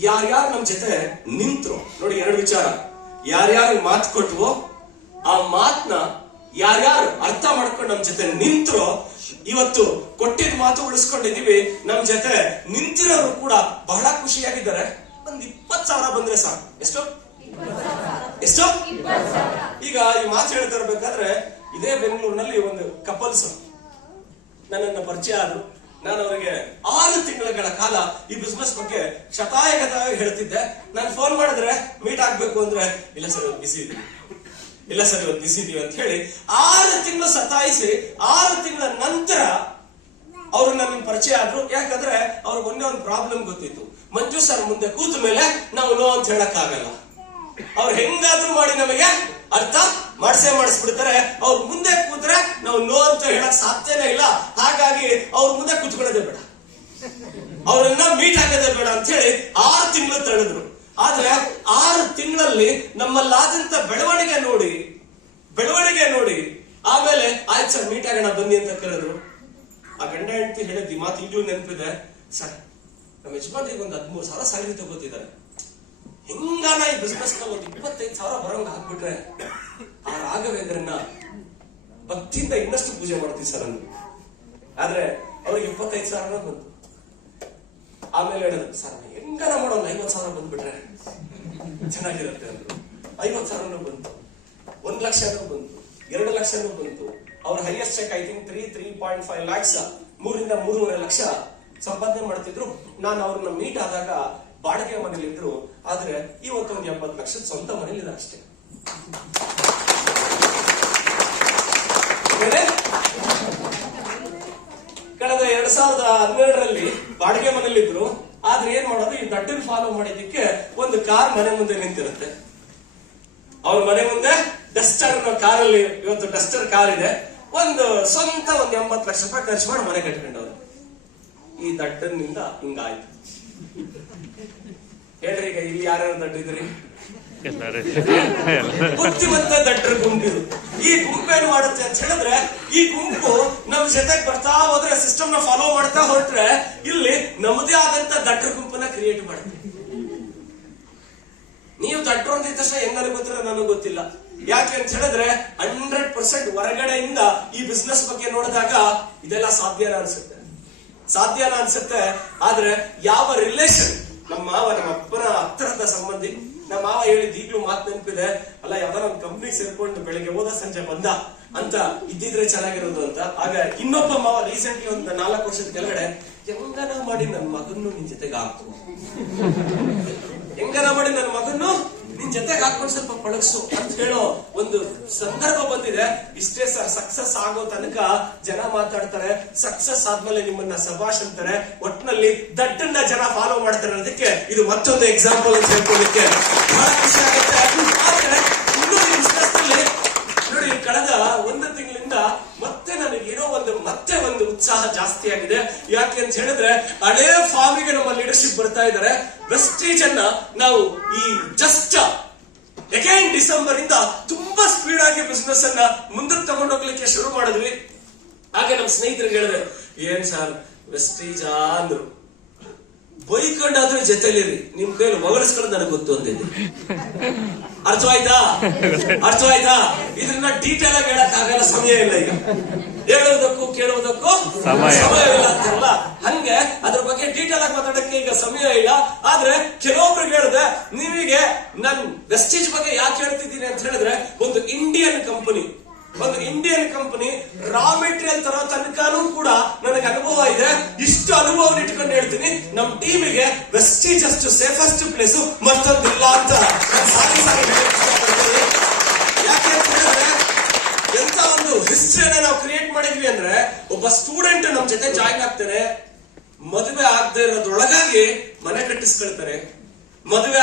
ಯಾರ್ಯಾರು ನಮ್ ಜೊತೆ ನಿಂತ್ರು, ನೋಡಿ 2 ವಿಚಾರ. ಯಾರ್ಯಾರು ಮಾತು ಕೊಟ್ಟವು, ಆ ಮಾತನ್ನ ಯಾರ್ಯಾರು ಅರ್ಥ ಮಾಡ್ಕೊಂಡು ನಮ್ ಜೊತೆ ನಿಂತ್ರು, ಇವತ್ತು ಕೊಟ್ಟಿದ್ ಮಾತು ಉಳಿಸ್ಕೊಂಡಿದೀವಿ. ನಮ್ ಜೊತೆ ನಿಂತಿರೋರು ಕೂಡ ಬಹಳ ಖುಷಿಯಾಗಿದ್ದಾರೆ. ಒಂದ್ 20,000 ಬಂದ್ರೆ ಸಾಕು. ಎಷ್ಟು ಎಷ್ಟು ಈಗ ಈ ಮಾತು ಹೇಳ್ತಾ ಇರ್ಬೇಕಾದ್ರೆ ಇದೇ ಬೆಂಗಳೂರಿನಲ್ಲಿ ಒಂದು ಕಪಲ್ಸ್ ನನ್ನನ್ನ ಪರಿಚಯ ಆದ್ರು. ನಾನು ಅವರಿಗೆ 6 ತಿಂಗಳ ಕಾಲ ಈ ಬಿಸ್ನೆಸ್ ಬಗ್ಗೆ ಶತಾಯಗತಾಯ ಹೇಳ್ತಿದ್ದೆ. ನಾನು ಫೋನ್ ಮಾಡಿದ್ರೆ ಮೀಟ್ ಆಗ್ಬೇಕು ಅಂದ್ರೆ ಇಲ್ಲ ಸರ್ ಇವತ್ತು ಬಿಸಿ ಇದೀವಿ, ಇಲ್ಲ ಸರ್ ಇವತ್ತು ಬಿಸಿ ಇದೀವಿ ಅಂತ ಹೇಳಿ 6 ತಿಂಗಳು ಸತಾಯಿಸಿ 6 ತಿಂಗಳ ನಂತರ ಅವರು ನನ್ನ ಪರಿಚಯ ಆದ್ರು. ಯಾಕಂದ್ರೆ ಅವ್ರಿಗೆ ಒಂದೇ ಒಂದು ಪ್ರಾಬ್ಲಮ್ ಗೊತ್ತಿತ್ತು, ಮಂಜು ಸರ್ ಮುಂದೆ ಕೂತ ಮೇಲೆ ನಾವು ನೋ ಅಂತ ಹೇಳಕ್ ಆಗಲ್ಲ. ಅವ್ರು ಹೆಂಗಾದ್ರೂ ಮಾಡಿ ನಮಗೆ ಅರ್ಥ ಮಾಡಿಸ್ಬಿಡ್ತಾರೆ. ಅವ್ರ ಮುಂದೆ ಕೂತ್ರೆ ನಾವು ನೋ ಅಂತ ಹೇಳಕ್ ಸಾಧ್ಯನೇ ಇಲ್ಲ. ಹಾಗಾಗಿ ಅವ್ರ ಮುಂದೆ ಕೂತ್ಕೊಳ್ಳೋದೇ ಬೇಡ, ಅವ್ರನ್ನ ಮೀಟ್ ಆಗೋದೇ ಬೇಡ ಅಂತ ಹೇಳಿ 6 ತಿಂಗಳು ತಳೆದ್ರು. ಆದ್ರೆ 6 ತಿಂಗಳಲ್ಲಿ ನಮ್ಮಲ್ಲಾದಂತ ಬೆಳವಣಿಗೆ ನೋಡಿ ಆಮೇಲೆ ಆಯ್ತು ಸರ್ ಮೀಟ್ ಆಗೋಣ ಬನ್ನಿ ಅಂತ ಕರೆದ್ರು. ಆ ಗಂಡ ಹೆಂಡತಿ ಹೇಳಿದ್ ಈ ಮಾತು ಈಗಲೂ ನೆನಪಿದೆ. ಸರ್ ನಮ್ಮ ಯಜಮಾನ್ರಿಗೆ ಒಂದು 13,000 ಸ್ಯಾಲರಿ ತಗೋತಿದ್ದಾರೆ, ಹೆಂಗಾನ ಈ ಬಿಸ್ನೆಸ್ ನ ಒಂದು 25,000 ಬರೋಂಗ್ ಹಾಕ್ಬಿಟ್ರೆ ಆ ರಾಘವೇಂದ್ರನ್ನ ಭಕ್ತಿಯಿಂದ ಇನ್ನಷ್ಟು ಪೂಜೆ ಮಾಡ್ತೀವಿ ಸರ್ ಅಂದ್ರು. ಆದ್ರೆ ಅವ್ರಿಗೆ 25,000 ಬಂತು. ಆಮೇಲೆ ಹೇಳಿದ್ರು ಸರ್ ಹೆಂಗಾನ ಮಾಡೋಣ 50,000 ಬಂದ್ಬಿಟ್ರೆ ಚೆನ್ನಾಗಿರುತ್ತೆ ಅಂದ್ರು. 50,000 ಬಂತು, 1 ಲಕ್ಷ ಬಂತು, 2 ಲಕ್ಷ ಬಂತು. ಅವ್ರ highest check I think 3.5 lakhs 3ರಿಂದ 3.5 ಲಕ್ಷ ಸಂಪಾದನೆ ಮಾಡ್ತಿದ್ರು. ನಾನು ಅವ್ರನ್ನ ಮೀಟ್ ಆದಾಗ ಬಾಡಿಗೆ ಮನೇಲಿದ್ರು. ಆದ್ರೆ ಇವತ್ತು ಒಂದು 80 ಲಕ್ಷದ ಸ್ವಂತ ಮನೇಲಿದೆ ಅಷ್ಟೇ. ಕಳೆದ 2012ರಲ್ಲಿ ಬಾಡಿಗೆ ಮನೇಲಿದ್ರು. ಆದ್ರೆ ಏನ್ ಮಾಡೋದು, ಈ ದಡ್ಡನ್ ಫಾಲೋ ಮಾಡಿದ್ದಕ್ಕೆ ಒಂದು ಕಾರ್ ಮನೆ ಮುಂದೆ ನಿಂತಿರುತ್ತೆ. ಅವ್ರ ಮನೆ ಮುಂದೆ ಡಸ್ಟರ್ ಕಾರಲ್ಲಿ, ಇವತ್ತು ಡಸ್ಟರ್ ಕಾರ್ ಇದೆ. ಒಂದು ಸ್ವಂತ 80 ಲಕ್ಷ ರೂಪಾಯಿ ಖರ್ಚು ಮಾಡಿ ಮನೆ ಕಟ್ಕೊಂಡವ್ರು. ಈ ದಡ್ಡನಿಂದ ಹಿಂಗಾಯ್ತು. ಹೇಳ್ರಿ ಈಗ ಇಲ್ಲಿ ಯಾರ್ಯಾರು ದಡ್ಡಿದ್ರಿ? ಬುದ್ಧಿವಂತ ದಡ್ಡರ ಗುಂಪಿದು. ಈ ಗುಂಪು ಏನ್ ಮಾಡುತ್ತೆ ಅಂತ ಹೇಳಿದ್ರೆ, ಈ ಗುಂಪು ನಮ್ ಜೊತೆಗೆ ಬರ್ತಾ ಹೋದ್ರೆ, ಸಿಸ್ಟಮ್ ನ ಫಾಲೋ ಮಾಡ್ತಾ ಹೊರಟ್ರೆ ಇಲ್ಲಿ ನಮ್ಮದೇ ಆದಂತ ದಡ್ಡರ ಗುಂಪನ್ನ ಕ್ರಿಯೇಟ್ ಮಾಡುತ್ತೆ. ನೀವು ದಡ್ಡರು ಅಂದಿದ ತಕ್ಷಣ ಹೆಂಗ್ ಅನ್ಕೋತೀರ ನನಗೆ ಗೊತ್ತಿಲ್ಲ. ಯಾಕೆ ಅಂತ ಹೇಳಿದ್ರೆ 100% ಹೊರಗಡೆಯಿಂದ ಈ ಬಿಸ್ನೆಸ್ ಬಗ್ಗೆ ನೋಡಿದಾಗ ಇದೆಲ್ಲ ಸಾಧ್ಯನ ಅನ್ಸುತ್ತೆ. ಆದ್ರೆ ಯಾವ ರಿಲೇಷನ್, ನಮ್ಮ ಮಾವ ನಮ್ಮ ಅಪ್ಪನ ಹತ್ತಿರದ ಸಂಬಂಧಿ, ನಮ್ಮ ಮಾವ ಹೇಳಿದ್ ಈಗ್ಲೂ ಮಾತು ನೆನಪಿದೆ. ಅಲ್ಲ ಯಾವ್ದಾರ ಒಂದು ಕಂಪ್ನಿ ಸೇರ್ಕೊಂಡು ಬೆಳಿಗ್ಗೆ ಹೋದ ಸಂಜೆ ಬಂದ ಅಂತ ಇದ್ದಿದ್ರೆ ಚೆನ್ನಾಗಿರೋದು ಅಂತ. ಆಗ ಇನ್ನೊಬ್ಬ ಮಾವ ರೀಸೆಂಟ್ಲಿ ಒಂದು 4 ವರ್ಷದ ಕೆಳಗಡೆ ಹೆಂಗನ ಮಾಡಿ ನನ್ನ ಮಗನ್ನು ನಿನ್ ಜೊತೆಗೆ ಹಾಕು, ಹೆಂಗನ ಮಾಡಿ ನನ್ನ ಮಗನ್ನು ನಿನ್ ಜೊತೆಗೆ ಹಾಕೊಂಡು ಸ್ವಲ್ಪ ಪಳಗ್ಸು ಅಂತ ಹೇಳೋ ಒಂದು ಸಂದರ್ಭ ಬಂದಿದೆ. ಇಷ್ಟೇ ಸರ್, ಸಕ್ಸಸ್ ಆಗೋ ತನಕ ಜನ ಮಾತಾಡ್ತಾರೆ, ಸಕ್ಸಸ್ ಆದ್ಮೇಲೆ ನಿಮ್ಮನ್ನ ಸಭಾಷ್ ಅಂತಾರೆ. ಒಟ್ಟಿನಲ್ಲಿ ದಡ್ಡನ್ನ ಜನ ಫಾಲೋ ಮಾಡ್ತಾರೆ ಅನ್ನೋದಕ್ಕೆ ಇದು ಮತ್ತೊಂದು ಎಕ್ಸಾಂಪಲ್ ಅಂತ ಹೇಳ್ಕೊಳ್ಳಿಕ್ಕೆ ಬಹಳ ಖುಷಿ ಆಗುತ್ತೆ. ಆದ್ರೆ ಇನ್ನೂ ಈ ಬಿಸ್ನೆಸ್ ನಲ್ಲಿ ನೋಡಿ, ಕಳೆದ 1 ತಿಂಗಳಿಂದ ಮತ್ತೆ ನನಗೇನೋ ಮತ್ತೆ ಒಂದು ಉತ್ಸಾಹ ಜಾಸ್ತಿ ಆಗಿದೆ. ಯಾಕೆ ಅಂತ ಹೇಳಿದ್ರೆ, ಹಳೇ ಫಾರ್ಮಿಗೆ ನಮ್ಮ ಲೀಡರ್ಶಿಪ್ ಬರ್ತಾ ಇದ್ದಾರೆ. ವೆಸ್ಟೀಜ್ ಅನ್ನ ನಾವು ಈ ಜಸ್ಟ್ ಅಗೈನ್ ಡಿಸೆಂಬರ್ ಇಂದ ತುಂಬಾ ಸ್ಪೀಡ್ ಆಗಿ ಬಿಸ್ನೆಸ್ ಅನ್ನ ಮುಂದಕ್ಕೆ ತಗೊಂಡೋಗ್ಲಿಕ್ಕೆ ಶುರು ಮಾಡಿದ್ವಿ. ಹಾಗೆ ನಮ್ಮ ಸ್ನೇಹಿತರಿಗೆ ಹೇಳಿದ್ರೆ, ಏನ್ ಸರ್ ವೆಸ್ಟೀಜಾ ಅಂದ್ರು. ಬೈಕೊಂಡಾದ್ರೂ ಜೊತೆಲಿರಿ, ನಿಮ್ ಕೈಯಲ್ಲಿ ಹೊಗಳಿಸ್ಕೊಳ್ಳೋದು ನನಗೆ ಗೊತ್ತು ಅಂದಿದ್ದೆ. ಅರ್ಥವಾಯ್ತಾ? ಇದನ್ನ ಡೀಟೇಲ್ ಆಗಿ ಹೇಳಕ್ ಆಗಲ್ಲ, ಸಮಯ ಇಲ್ಲ. ಈಗ ಹೇಳುವುದಕ್ಕೂ ಕೇಳುವುದಕ್ಕೂ ಸಮಯವಿಲ್ಲ ಅಂತಲ್ಲ, ಹಂಗೆ ಅದ್ರ ಬಗ್ಗೆ ಡೀಟೇಲ್ ಆಗಿ ಮಾತಾಡಕ್ಕೆ ಈಗ ಸಮಯ ಇಲ್ಲ. ಆದ್ರೆ ಕೆಲವೊಬ್ರಿಗೆ ಹೇಳಿದೆ, ನೀವಿಗೆ ನನ್ ವೆಸ್ಟೀಜ್ ಬಗ್ಗೆ ಯಾಕೆ ಹೇಳ್ತಿದ್ದೀನಿ ಅಂತ ಹೇಳಿದ್ರೆ, ಒಂದು ಇಂಡಿಯನ್ ಕಂಪನಿ ರಾ ಮೆಟೀರಿಯಲ್ ತರ ತನಕನೂ ಕೂಡ ನನಗೆ ಅನುಭವ ಇದೆ. ಇಷ್ಟು ಅನುಭವ ಇಟ್ಕೊಂಡು ಹೇಳ್ತೀನಿ, ನಮ್ ಟೀಮಿಗೆ ವೆಸ್ಟೀಜ್ ಅಷ್ಟು ಸೇಫೆಸ್ಟ್ ಪ್ಲೇಸ್ ಮತ್ತೊಂದಿಲ್ಲ ಅಂತ ಯಾಕೆ ಅಂತ ಹೇಳಿದ್ರೆ, ಎಂತ ಒಂದು ಹಿಸ್ಟ್ರಿಯನ್ನ ನಾವು ಕ್ರಿಯೇಟ್ ಮಾಡಿದ್ವಿ ಅಂದ್ರೆ, ಒಬ್ಬ ಸ್ಟೂಡೆಂಟ್ ನಮ್ ಜೊತೆ ಜಾಯಿನ್ ಆಗ್ತಾರೆ, ಮದುವೆ ಆಗದೆ ಇರೋದ್ರೊಳಗಾಗಿ ಮನೆ ಕಟ್ಟಿಸ್ಕೊಳ್ತಾರೆ, ಮದುವೆ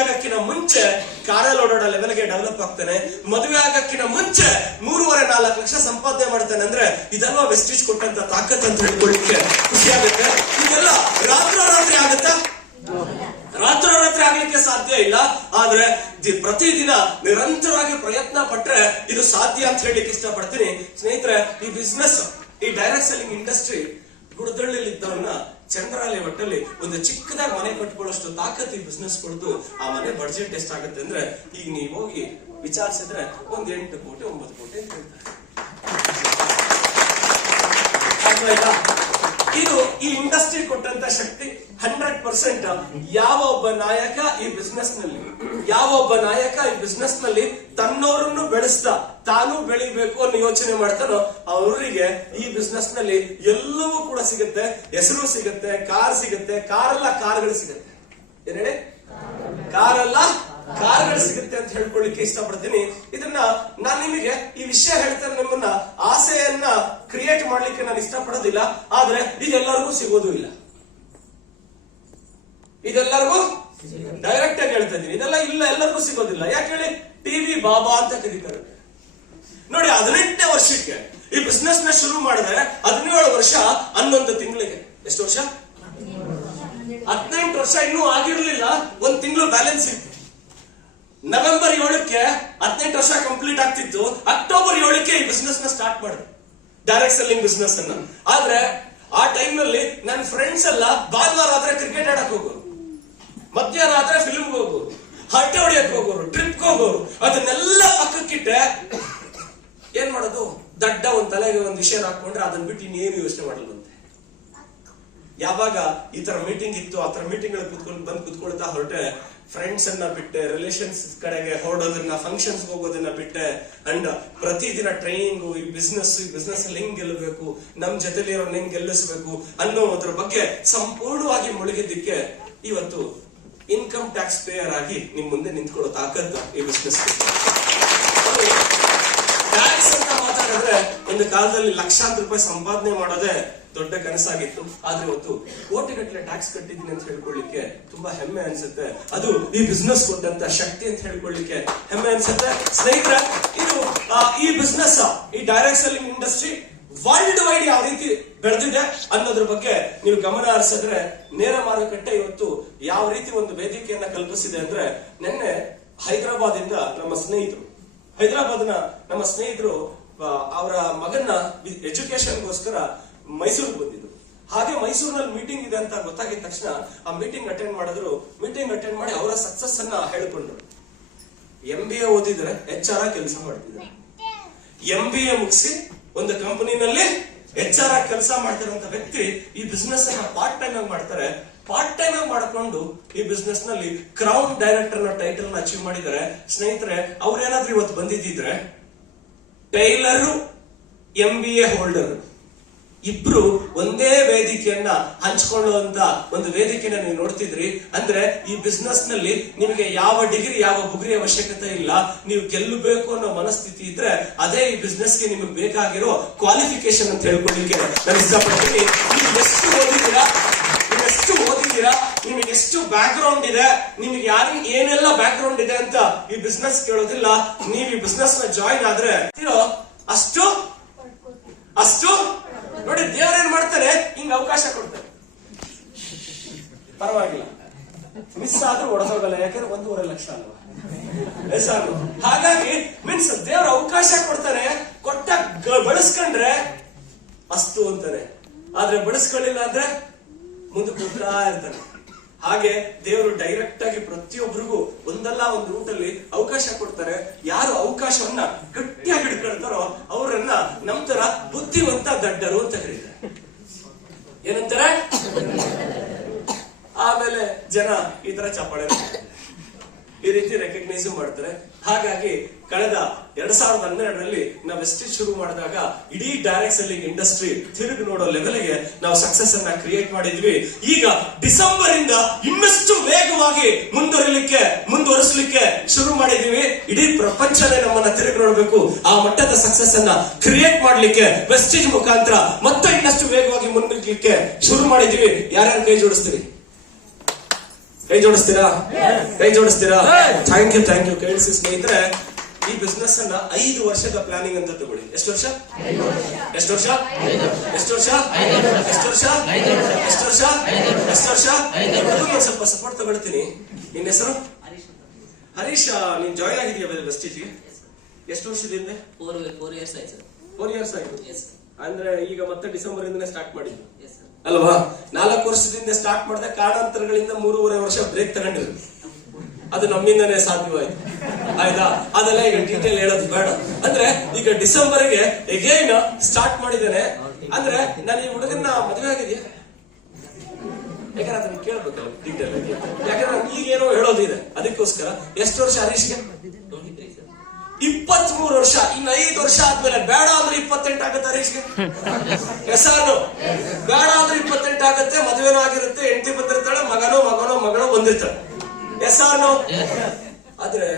ಆಗಕ್ಕಿಂತ ಮುಂಚೆ ಕಾರಲ್ಲಿ ಓಡಾಡೋ ಲೆವೆಲ್ಗೆ ಡೆವಲಪ್ ಆಗ್ತಾನೆ, ಮದುವೆ ಆಗಕ್ಕಿಂತ ಮುಂಚೆ 3-4 ಲಕ್ಷ ಸಂಪಾದನೆ ಮಾಡ್ತಾನೆ. ಅಂದ್ರೆ ಇದಲ್ವಾ ವೆಸ್ಟೀಜ್ ಕೊಟ್ಟಂತ ತಾಕತ್ ಅಂತ ಹೇಳ್ಕೊಳ್ಳಿಕ್ಕೆ ಖುಷಿ ಆಗುತ್ತೆ. ಇದೆಲ್ಲ ರಾತ್ರೋರಾತ್ರಿ ಆಗುತ್ತಾ? ರಾತ್ರೋರಾತ್ರಿ ಆಗ್ಲಿಕ್ಕೆ ಸಾಧ್ಯ ಇಲ್ಲ. ಆದ್ರೆ ಪ್ರತಿದಿನ ನಿರಂತರವಾಗಿ ಪ್ರಯತ್ನ ಪಟ್ರೆ ಇದು ಸಾಧ್ಯ ಅಂತ ಹೇಳಲಿಕ್ಕೆ ಇಷ್ಟಪಡ್ತೀನಿ. ಸ್ನೇಹಿತರೆ, ಈ ಬಿಸ್ನೆಸ್, ಈ ಡೈರೆಕ್ಟ್ ಸೆಲ್ಲಿಂಗ್ ಇಂಡಸ್ಟ್ರಿ ಗುಡದಳ್ಳಿಯಲ್ಲಿ ಇದ್ದವನ್ನ ಚಂದ್ರಾಲಯ ಒಟ್ಟಲ್ಲಿ ಒಂದು ಚಿಕ್ಕದಾಗಿ ಮನೆ ಕಟ್ಕೊಳ್ಳೋಷ್ಟು ತಾಕತ್ ಈ ಬಿಸ್ನೆಸ್ ಕೊಡ್ತು. ಆ ಮನೆ ಬಡ್ಜೆಟ್ ಎಷ್ಟಾಗುತ್ತೆ ಅಂದ್ರೆ, ಈಗ ನೀವು ಹೋಗಿ ವಿಚಾರಿಸಿದ್ರೆ ಒಂದು 8 ಕೋಟಿ 9 ಕೋಟಿ ಅಂತ ಹೇಳ್ತಾರೆ. ಇದು ಈ ಇಂಡಸ್ಟ್ರಿ ಕೊಟ್ಟಂತ ಶಕ್ತಿ 100%. ಯಾವ ಒಬ್ಬ ನಾಯಕ ಈ ಬಿಸ್ನೆಸ್ ನಲ್ಲಿ ತನ್ನವರನ್ನು ಬೆಳೆಸ್ತಾ ತಾನು ಬೆಳಿಬೇಕು ಅನ್ನೋ ಯೋಚನೆ ಮಾಡ್ತಾನೋ, ಅವರಿಗೆ ಈ ಬಿಸ್ನೆಸ್ ನಲ್ಲಿ ಎಲ್ಲವೂ ಕೂಡ ಸಿಗುತ್ತೆ. ಹೆಸರು ಸಿಗುತ್ತೆ, ಕಾರ್ ಸಿಗುತ್ತೆ, ಕಾರಲ್ಲ ಕಾರ್ಗಳು ಸಿಗುತ್ತೆ. ಏನ್ ಹೇಳಿ? ಕಾರಲ್ಲ ಕಾರ್ಗಳು ಸಿಗುತ್ತೆ ಅಂತ ಹೇಳ್ಕೊಳ್ಳಿಕ್ಕೆ ಇಷ್ಟಪಡ್ತೀನಿ. ಇದನ್ನ ನಾನು ನಿಮಗೆ ಈ ವಿಷಯ ಹೇಳ್ತಾರೆ, ನಿಮ್ಮನ್ನ ಆಸೆಯನ್ನ ಕ್ರಿಯೇಟ್ ಮಾಡ್ಲಿಕ್ಕೆ ನಾನು ಇಷ್ಟಪಡೋದಿಲ್ಲ. ಆದ್ರೆ ಇದೆಲ್ಲರಿಗೂ ಸಿಗೋದು ಇಲ್ಲ. ಇದೆಲ್ಲರಿಗೂ ಡೈರೆಕ್ಟ್ ಆಗಿ ಹೇಳ್ತಾ ಇದ್ದೀನಿ, ಇದೆಲ್ಲ ಇಲ್ಲ, ಎಲ್ಲರಿಗೂ ಸಿಗೋದಿಲ್ಲ. ಯಾಕೆ ಹೇಳಿ? ಟಿವಿ ಬಾಬಾ ಅಂತ ಕರೀತಾರೆ ನೋಡಿ. 18ನೇ ವರ್ಷಕ್ಕೆ ಈ ಬಿಸ್ನೆಸ್ ನ ಶುರು ಮಾಡಿದ್ರೆ 17 ವರ್ಷ 11 ತಿಂಗಳಿಗೆ, ಎಷ್ಟು ವರ್ಷ? 18 ವರ್ಷ ಇನ್ನೂ ಆಗಿರ್ಲಿಲ್ಲ, 1 ತಿಂಗಳು ಬ್ಯಾಲೆನ್ಸ್ ಇತ್ತು. ನವೆಂಬರ್ 7ಕ್ಕೆ 18 ವರ್ಷ ಕಂಪ್ಲೀಟ್ ಆಗ್ತಿತ್ತು. ಅಕ್ಟೋಬರ್ 7ಕ್ಕೆ ಈ ಬಿಸ್ನೆಸ್ ನ ಸ್ಟಾರ್ಟ್ ಮಾಡಿದೆ, ಡೈರೆಕ್ಟ್ ಸೆಲ್ಲಿಂಗ್ ಬಿಸ್ನೆಸ್ ಅನ್ನ. ಆದ್ರೆ ಆ ಟೈಮ್ ನಲ್ಲಿ ನನ್ನ ಫ್ರೆಂಡ್ಸ್ ಎಲ್ಲ ಭಾನುವಾರ ಆದ್ರೆ ಕ್ರಿಕೆಟ್ ಆಡಕ್ ಹೋಗೋರು, ಮಧ್ಯಾಹ್ನ ಆದ್ರೆ ಫಿಲ್ಮ್ ಹೋಗೋರು, ಹರಟೆ ಹೊಡಿಯಕ್ ಹೋಗೋರು, ಟ್ರಿಪ್ ಹೋಗೋರು. ಅದನ್ನೆಲ್ಲ ಪಕ್ಕಕ್ಕಿಟ್ಟೆ ಏನ್ ಮಾಡೋದು? ದಡ್ಡ ಒಂದ್ ತಲೆಗೆ ಒಂದ್ ವಿಷಯ ಹಾಕೊಂಡ್ರೆ ಅದನ್ನ ಬಿಟ್ಟು ಇನ್ನೇನು ಯೋಚನೆ ಮಾಡಲ್ವಂತೆ. ಯಾವಾಗ ಈ ತರ ಮೀಟಿಂಗ್ ಇತ್ತು, ಆ ತರ ಮೀಟಿಂಗ್ ಬಂದು ಕುತ್ಕೊಳ್ತಾ ಹೊರಟೆ, ಫ್ರೆಂಡ್ಸ್ ಅನ್ನ ಬಿಟ್ಟೆ, ರಿಲೇಷನ್ಸ್ ಕಡೆಗೆ ಹೊರಡೋದನ್ನ, ಫಂಕ್ಷನ್ಸ್ ಹೋಗೋದನ್ನ ಬಿಟ್ಟೆ, ಅಂಡ್ ಪ್ರತಿದಿನ ಟ್ರೈನಿಂಗು, ಈ ಬಿಸ್ನೆಸ್ ಅಲ್ಲಿ ಹೆಂಗ್ ಗೆಲ್ಲಬೇಕು, ನಮ್ ಜೊತೆಲಿ ಇರೋ ಹೆಂಗ್ ಗೆಲ್ಲಿಸಬೇಕು ಅನ್ನೋದ್ರ ಬಗ್ಗೆ ಸಂಪೂರ್ಣವಾಗಿ ಮುಳುಗಿದ್ದಕ್ಕೆ ಇವತ್ತು ಇನ್ಕಮ್ ಟ್ಯಾಕ್ಸ್ ಪೇಯರ್ ಆಗಿ ನಿಮ್ ಮುಂದೆ ನಿಂತ್ಕೊಳ್ಳೋ ತಾಕತ್ತು ಈ ಬಿಸ್ನೆಸ್. ಟ್ಯಾಕ್ಸ್ ಅಂತ ಮಾತಾಡಿದ್ರೆ ಒಂದು ಕಾಲದಲ್ಲಿ ಲಕ್ಷಾಂತರ ರೂಪಾಯಿ ಸಂಪಾದನೆ ಮಾಡೋದೇ ದೊಡ್ಡ ಕನಸಾಗಿತ್ತು. ಆದ್ರೆ ಇವತ್ತು ಕೋಟಿಗಟ್ಟಲೆ ಟ್ಯಾಕ್ಸ್ ಕಟ್ಟಿದ್ದೀನಿ ಅಂತ ಹೇಳ್ಕೊಳ್ಳಿಕ್ಕೆ ತುಂಬಾ ಹೆಮ್ಮೆ ಅನ್ಸುತ್ತೆ. ಅದು ಈ ಬಿಸ್ನೆಸ್ ಕೊಟ್ಟಂತ ಶಕ್ತಿ ಅಂತ ಹೇಳ್ಕೊಳ್ಳಿಕ್ಕೆ ಹೆಮ್ಮೆ ಅನ್ಸುತ್ತೆ. ಸ್ನೇಹಿತರೆ, ಇದು ಈ ಬಿಸ್ನೆಸ್, ಈ direct selling industry world wide ಯಾವ ರೀತಿ ಬೆಳೆದಿದೆ ಅನ್ನೋದ್ರ ಬಗ್ಗೆ ನೀವು ಗಮನ ಹರಿಸಿದ್ರೆ, ನೇರ ಮಾರುಕಟ್ಟೆ ಇವತ್ತು ಯಾವ ರೀತಿ ಒಂದು ವೇದಿಕೆಯನ್ನ ಕಲ್ಪಿಸಿದೆ ಅಂದ್ರೆ, ನಿನ್ನೆ ಹೈದರಾಬಾದ್ ಇಂದ ನಮ್ಮ ಸ್ನೇಹಿತರು ಅವರ ಮಗನ್ನ ಎಜುಕೇಶನ್ಗೋಸ್ಕರ ಮೈಸೂರಿಗೆ ಬಂದಿದ್ರು. ಹಾಗೆ ಮೈಸೂರಿನಲ್ಲಿ ಮೀಟಿಂಗ್ ಇದೆ ಅಂತ ಗೊತ್ತಾಗಿದ ತಕ್ಷಣ ಆ ಮೀಟಿಂಗ್ ಅಟೆಂಡ್ ಮಾಡಿದ್ರು. ಮೀಟಿಂಗ್ ಅಟೆಂಡ್ ಮಾಡಿ ಅವರ ಸಕ್ಸಸ್ ಅನ್ನ ಹೇಳಿಕೊಂಡ್ರು. MBA ಓದಿದ್ರೆ HR ಕೆಲಸ ಮಾಡ್ತಿದ್ದಾರೆ. MBA ಮುಗಿಸಿ ಒಂದು ಕಂಪನಿನಲ್ಲಿ HR ಕೆಲಸ ಮಾಡ್ತಿರುವಂತ ವ್ಯಕ್ತಿ ಈ ಬಿಸ್ನೆಸ್ ಅನ್ನ ಪಾರ್ಟ್ ಟೈಮ್ ಆಗಿ ಮಾಡ್ತಾರೆ. ಪಾರ್ಟ್ ಟೈಮ್ ಆಗಿ ಮಾಡಿಕೊಂಡು ಈ ಬಿಸ್ನೆಸ್ ನಲ್ಲಿ ಕ್ರೌನ್ ಡೈರೆಕ್ಟರ್ ನ ಟೈಟಲ್ ನ ಅಚೀವ್ ಮಾಡಿದ್ದಾರೆ. ಸ್ನೇಹಿತರೆ, ಅವ್ರೇನಾದ್ರೂ ಇವತ್ತು ಬಂದಿದ್ದಿದ್ರೆ ಟೈಲರ್, MBA ಹೋಲ್ಡರ್ ಇಬ್ರು ಒಂದೇ ವೇದಿಕೆಯನ್ನ ಹಂಚ್ಕೊಳ್ಳುವಂತ ಒಂದು ವೇದಿಕೆಯನ್ನ ನೀವು ನೋಡ್ತಿದ್ರಿ. ಅಂದ್ರೆ ಈ ಬಿಸ್ನೆಸ್ ನಲ್ಲಿ ನಿಮಗೆ ಯಾವ ಡಿಗ್ರಿ, ಯಾವ ಬುಗ್ರಿ ಅವಶ್ಯಕತೆ ಇಲ್ಲ. ನೀವು ಗೆಲ್ಲಬೇಕು ಅನ್ನೋ ಮನಸ್ಥಿತಿ ಇದ್ರೆ ಅದೇ ಈ ಬಿಸ್ನೆಸ್ ಗೆ ನಿಮಗೆ ಬೇಕಾಗಿರೋ ಕ್ವಾಲಿಫಿಕೇಶನ್ ಅಂತ ಹೇಳ್ಕೊಳ್ಳಿಕ್ಕೆ ನಾನು ಇಷ್ಟಪಡ್ತೀನಿ. ನೀವು ಎಷ್ಟು ಓದಿದ್ದೀರಾ, ನಿಮಗೆ ಎಷ್ಟು ಬ್ಯಾಕ್ ಗ್ರೌಂಡ್ ಇದೆ, ನಿಮಗೆ ಯಾರಿಗೆ ಏನೆಲ್ಲ ಬ್ಯಾಕ್ ಗ್ರೌಂಡ್ ಇದೆ ಅಂತ ಈ ಬಿಸ್ನೆಸ್ ಕೇಳೋದಿಲ್ಲ. ನೀವು ಈ ಬಿಸ್ನೆಸ್ ನ ಜಾಯಿನ್ ಆದ್ರೆ ಅಷ್ಟು ನೋಡಿ, ದೇವರೇನ್ ಮಾಡ್ತಾರೆ, ಹಿಂಗ್ ಅವಕಾಶ ಕೊಡ್ತಾರೆ. ಪರವಾಗಿಲ್ಲ, ಮಿಸ್ ಆದ್ರೂ ಹೊಡೆದೋಗಲ್ಲ. ಯಾಕಂದ್ರೆ 1.5 ಲಕ್ಷ ಅಲ್ವಾ, ಹಾಗಾಗಿ ಮೀನ್ಸ್ ದೇವ್ರ ಅವಕಾಶ ಕೊಡ್ತಾರೆ. ಕೊಟ್ಟ ಬಳಸ್ಕೊಂಡ್ರೆ ಅಷ್ಟು ಅಂತಾನೆ. ಆದ್ರೆ ಬಳಸ್ಕೊಳ್ಳಿಲ್ಲ ಅಂದ್ರೆ ಮುಂದೆ ಕೂತಾ ಇರ್ತಾನೆ. ಹಾಗೆ ದೇವರು ಡೈರೆಕ್ಟ್ ಆಗಿ ಪ್ರತಿಯೊಬ್ಬರಿಗೂ ಒಂದಲ್ಲ ಒಂದು ರೂಟಲ್ಲಿ ಅವಕಾಶ ಕೊಡ್ತಾರೆ. ಯಾರು ಅವಕಾಶವನ್ನ ಗಟ್ಟಿಯಾಗಿ ಹಿಡ್ಕೊಳ್ತಾರೋ ಅವರನ್ನ ನಮ್ ತರ ಬುದ್ಧಿವಂತ ದಡ್ಡರು ಅಂತ ಕರೀತಾರೆ. ಏನಂತಾರೆ? ಆಮೇಲೆ ಜನ ಈ ತರ ಚಪ್ಪಾಳೆ ಈ ರೀತಿ ರೆಕಗ್ನೈಸ್ ಮಾಡ್ತಾರೆ. ಹಾಗಾಗಿ ಕಳೆದ 2012ರಲ್ಲಿ ನಾವು ವೆಸ್ಟೇಜ್ ಶುರು ಮಾಡಿದಾಗ ಇಡೀ ಡೈರೆಕ್ಟ್ ಸೆಲ್ಲಿಂಗ್ ಇಂಡಸ್ಟ್ರಿ ತಿರುಗಿ ನೋಡೋ ಲೆವೆಲ್ಗೆ ನಾವು ಸಕ್ಸಸ್ ಅನ್ನ ಕ್ರಿಯೇಟ್ ಮಾಡಿದ್ವಿ. ಈಗ ಡಿಸೆಂಬರ್ ಇಂದ ಇನ್ನಷ್ಟು ವೇಗವಾಗಿ ಮುಂದುವರಿಸಲಿಕ್ಕೆ ಶುರು ಮಾಡಿದೀವಿ. ಇಡೀ ಪ್ರಪಂಚನೇ ನಮ್ಮನ್ನ ತಿರುಗಿ ನೋಡ್ಬೇಕು. ಆ ಮಟ್ಟದ ಸಕ್ಸಸ್ ಅನ್ನ ಕ್ರಿಯೇಟ್ ಮಾಡ್ಲಿಕ್ಕೆ ವೆಸ್ಟೇಜ್ ಮುಖಾಂತರ ಮತ್ತೆ ಇನ್ನಷ್ಟು ವೇಗವಾಗಿ ಮುನ್ನಡೆಯಲಿಕ್ಕೆ ಶುರು ಮಾಡಿದೀವಿ. ಯಾರ್ಯಾರು ಕೈ ಜೋಡಿಸ್ತೀವಿ? ಕೈ ಜೋಡಿಸ್ತೀರಾ? Thank you. ಕೇಳಿಸಿ ಸ್ನೇಹಿತರೆ, ಈ ಬಿಸ್ನೆಸ್ ಅನ್ನ 5 ವರ್ಷದ ಪ್ಲಾನಿಂಗ್ ಅಂತ ತಗೊಳ್ಳಿ. ಎಷ್ಟು ವರ್ಷ? ಸ್ವಲ್ಪ ಸಪೋರ್ಟ್ ತಗೊಳ್ತೀನಿ. ನಿನ್ನ ಹೆಸರು? ಹರೀಶ್. ನೀನ್ ಜಾಯ್ನ್ ಆಗಿದೆಯಾ ವೆಸ್ಟೇಜ್ಗೆ? ಎಷ್ಟು ವರ್ಷದಿಂದ? 4 years ಆಯ್ತು. 4 years ಆಯ್ತು. ಅಂದ್ರೆ ಈಗ ಮತ್ತೆ ಡಿಸೆಂಬರ್ ಇಂದನೇ ಸ್ಟಾರ್ಟ್ ಮಾಡಿದ್ದು ಅಲ್ವಾ? 4 ವರ್ಷದಿಂದ ಸ್ಟಾರ್ಟ್ ಮಾಡಿದ ಕಾರಣಾಂತರಗಳಿಂದ 3.5 ವರ್ಷ ಬ್ರೇಕ್ ತಗೊಂಡಿದ್ರು. ಅದು ನಮ್ಮಿಂದನೇ ಸಾಧ್ಯವಾಯ್ತು. ಆಯ್ತಾ? ಅದೆಲ್ಲ ಈಗ ಡೀಟೇಲ್ ಹೇಳೋದು ಬೇಡ. ಅಂದ್ರೆ ಈಗ ಡಿಸೆಂಬರ್ಗೆ ಎಗೈನ್ ಸ್ಟಾರ್ಟ್ ಮಾಡಿದ್ದೇನೆ. ಅಂದ್ರೆ ನಾನು ಈ ಹುಡುಗನ್ನ ಮದುವೆ ಆಗಿದೆಯಾ? ಯಾಕಂದ್ರೆ ಅದನ್ನ ಕೇಳ್ಬೇಕಲ್ಲ ಡೀಟೇಲ್. ಯಾಕಂದ್ರೆ ಈಗೇನೋ ಹೇಳೋದಿದೆ, ಅದಕ್ಕೋಸ್ಕರ. ಎಷ್ಟು ವರ್ಷ ಹರೀಶ್ಗೆ? 23 ವರ್ಷ. ಇನ್ನು 5 ವರ್ಷ ಆದ್ಮೇಲೆ ಬೇಡ ಅಂದ್ರೆ 28 ಆಗುತ್ತೆ ಹರೀಶ್ಗೆ. ಹೆಸರು ಬೇಡ ಅಂದ್ರೆ 28 ಆಗುತ್ತೆ. ಮದುವೆನೂ ಆಗಿರುತ್ತೆ, ಹೆಂಡತಿ ಬಂದಿರ್ತಾಳೆ, ಮಗನೋ ಬಂದಿರ್ತಾಳೆ. ಹೆಸರು ಆದ್ರೆ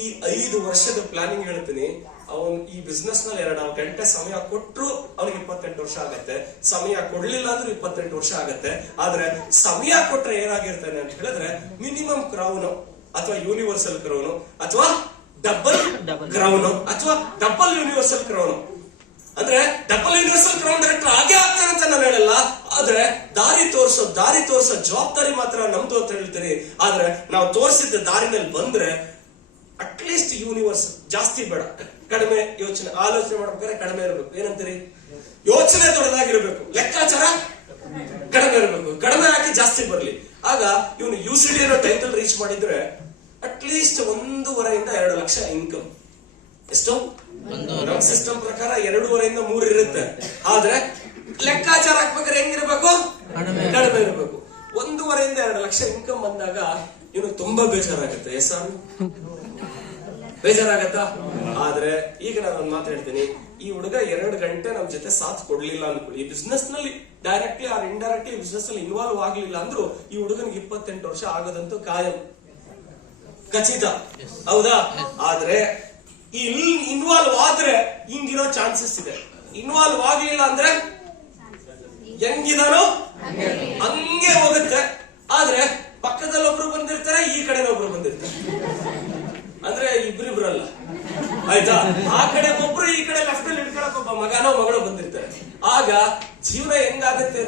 ಈ 5 ವರ್ಷದ ಪ್ಲಾನಿಂಗ್ ಹೇಳ್ತೀನಿ. ಅವನ್ ಈ ಬಿಸ್ನೆಸ್ ನಲ್ಲಿ 2 ಗಂಟೆ ಸಮಯ ಕೊಟ್ರು ಅವನಿಗೆ 28 ವರ್ಷ ಆಗತ್ತೆ. ಸಮಯ ಕೊಡ್ಲಿಲ್ಲ ಅಂದ್ರೆ 28 ವರ್ಷ ಆಗತ್ತೆ. ಆದ್ರೆ ಸಮಯ ಕೊಟ್ರೆ ಏನಾಗಿರ್ತಾನೆ ಅಂತ ಹೇಳಿದ್ರೆ ಮಿನಿಮಮ್ ಕ್ರೌನ್ ಅಥವಾ ಯೂನಿವರ್ಸಲ್ ಕ್ರೌನ್ ಅಥವಾ ಡಬಲ್ ಕ್ರೌನ್ ಅಥವಾ ಡಬಲ್ ಯೂನಿವರ್ಸಲ್ ಕ್ರೌನ್. ಅಂದ್ರೆ ಡಬಲ್ ಯೂನಿವರ್ಸಲ್ ಕ್ರೌನ್ ಡೈರೆಕ್ಟರ್ ಹಾಗೆ ಆಗ್ತಾನೆ ಅಂತ ನಾನು ಹೇಳಲ್ಲ. ಆದ್ರೆ ದಾರಿ ತೋರಿಸೋ ಜವಾಬ್ದಾರಿ ಮಾತ್ರ ನಮ್ದು ಅಂತ ಹೇಳ್ತೀನಿ. ಆದ್ರೆ ನಾವು ತೋರಿಸಿದ ದಾರಿನಲ್ಲಿ ಬಂದ್ರೆ ಅಟ್ಲೀಸ್ಟ್ ಯೂನಿವರ್ಸ್ ಜಾಸ್ತಿ ಬೇಡ, ಕಡಿಮೆ ಆಲೋಚನೆ ಮಾಡ್ಬೇಕಾದ್ರೆ ಕಡಿಮೆ ಇರಬೇಕು. ಏನಂತೀರಿ? ಯೋಚನೆ ದೊಡ್ಡದಾಗಿರ್ಬೇಕು, ಲೆಕ್ಕಾಚಾರ ಕಡಿಮೆ ಇರಬೇಕು. ಕಡಿಮೆ ಹಾಕಿ ಜಾಸ್ತಿ ಬರ್ಲಿ. ಆಗ ಇವನು UCD ಅನ್ನೋ ಟೈಟಲ್ ರೀಚ್ ಮಾಡಿದ್ರೆ ಅಟ್ಲೀಸ್ಟ್ 1.5 ಇಂದ 2 ಲಕ್ಷ ಇನ್ಕಮ್. ಎಷ್ಟು? ನಮ್ ಸಿಸ್ಟಮ್ ಪ್ರಕಾರ 2.5 ಇಂದ 3 ಇರುತ್ತೆ. ಆದ್ರೆ ಲೆಕ್ಕಾಚಾರ ಹಾಕ್ಬೇಕಾದ್ರೆ ಹೆಂಗಿರ್ಬೇಕು? ಕಡಿಮೆ ಇರಬೇಕು. 1.5 ಇಂದ 2 ಲಕ್ಷ ಇನ್ಕಮ್ ಬಂದಾಗ ಇವನು ತುಂಬಾ ಬೇಜಾರಾಗುತ್ತೆ. ಬೇಜಾರಾಗತ್ತಾ? ಆದ್ರೆ ಈಗ ನಾನು ಒಂದು ಮಾತು ಹೇಳ್ತೀನಿ. ಈ ಹುಡುಗ 2 ಗಂಟೆ ನಮ್ ಜೊತೆ ಸಾಥ್ ಕೊಡ್ಲಿಲ್ಲ ಅನ್ಕೊಳ್ಳಿ, ಈ ಬಿಸ್ನೆಸ್ ನಲ್ಲಿ ಡೈರೆಕ್ಟ್ಲಿ ಆರ್ ಇಂಡೈರೆಕ್ಟ್ಲಿ ಬಿಸ್ನೆಸ್ ನಲ್ಲಿ ಇನ್ವಾಲ್ವ್ ಆಗ್ಲಿಲ್ಲ ಅಂದ್ರೂ ಈ ಹುಡುಗನಿಗೆ 28 ವರ್ಷ ಆಗೋದಂತೂ ಕಾಯಂ, ಖಚಿತ. ಹೌದಾ? ಆದ್ರೆ ಈ ಇನ್ವಾಲ್ವ್ ಆದ್ರೆ ಹಿಂಗಿರೋ ಚಾನ್ಸಸ್ ಇದೆ. ಇನ್ವಾಲ್ವ್ ಆಗ್ಲಿಲ್ಲ ಅಂದ್ರೆ ಹೆಂಗಿದಾನೋ ಹಂಗೆ ಹೋಗುತ್ತೆ. ಆದ್ರೆ ಪಕ್ಕದಲ್ಲಿ ಒಬ್ರು ಬಂದಿರ್ತಾರೆ, ಈ ಕಡೆ ಒಬ್ರು ಬಂದಿರ್ತಾರೆ. ಅಂದ್ರೆ ಇಬ್ರಿಬ್ರಲ್ಲ, ಆಯ್ತಾ? ಆ ಕಡೆ ಒಬ್ರು, ಈ ಕಡೆ ಲೆಫ್ಟ್ ಅಲ್ಲಿ ಹಿಡ್ಕೊಳಕ್ ಒಬ್ಬ ಮಗನೋ ಮಗಳು ಬಂದಿರ್ತಾರೆ. ಆಗ ಜೀವನ ಹೆಂಗಾಗುತ್ತೆ?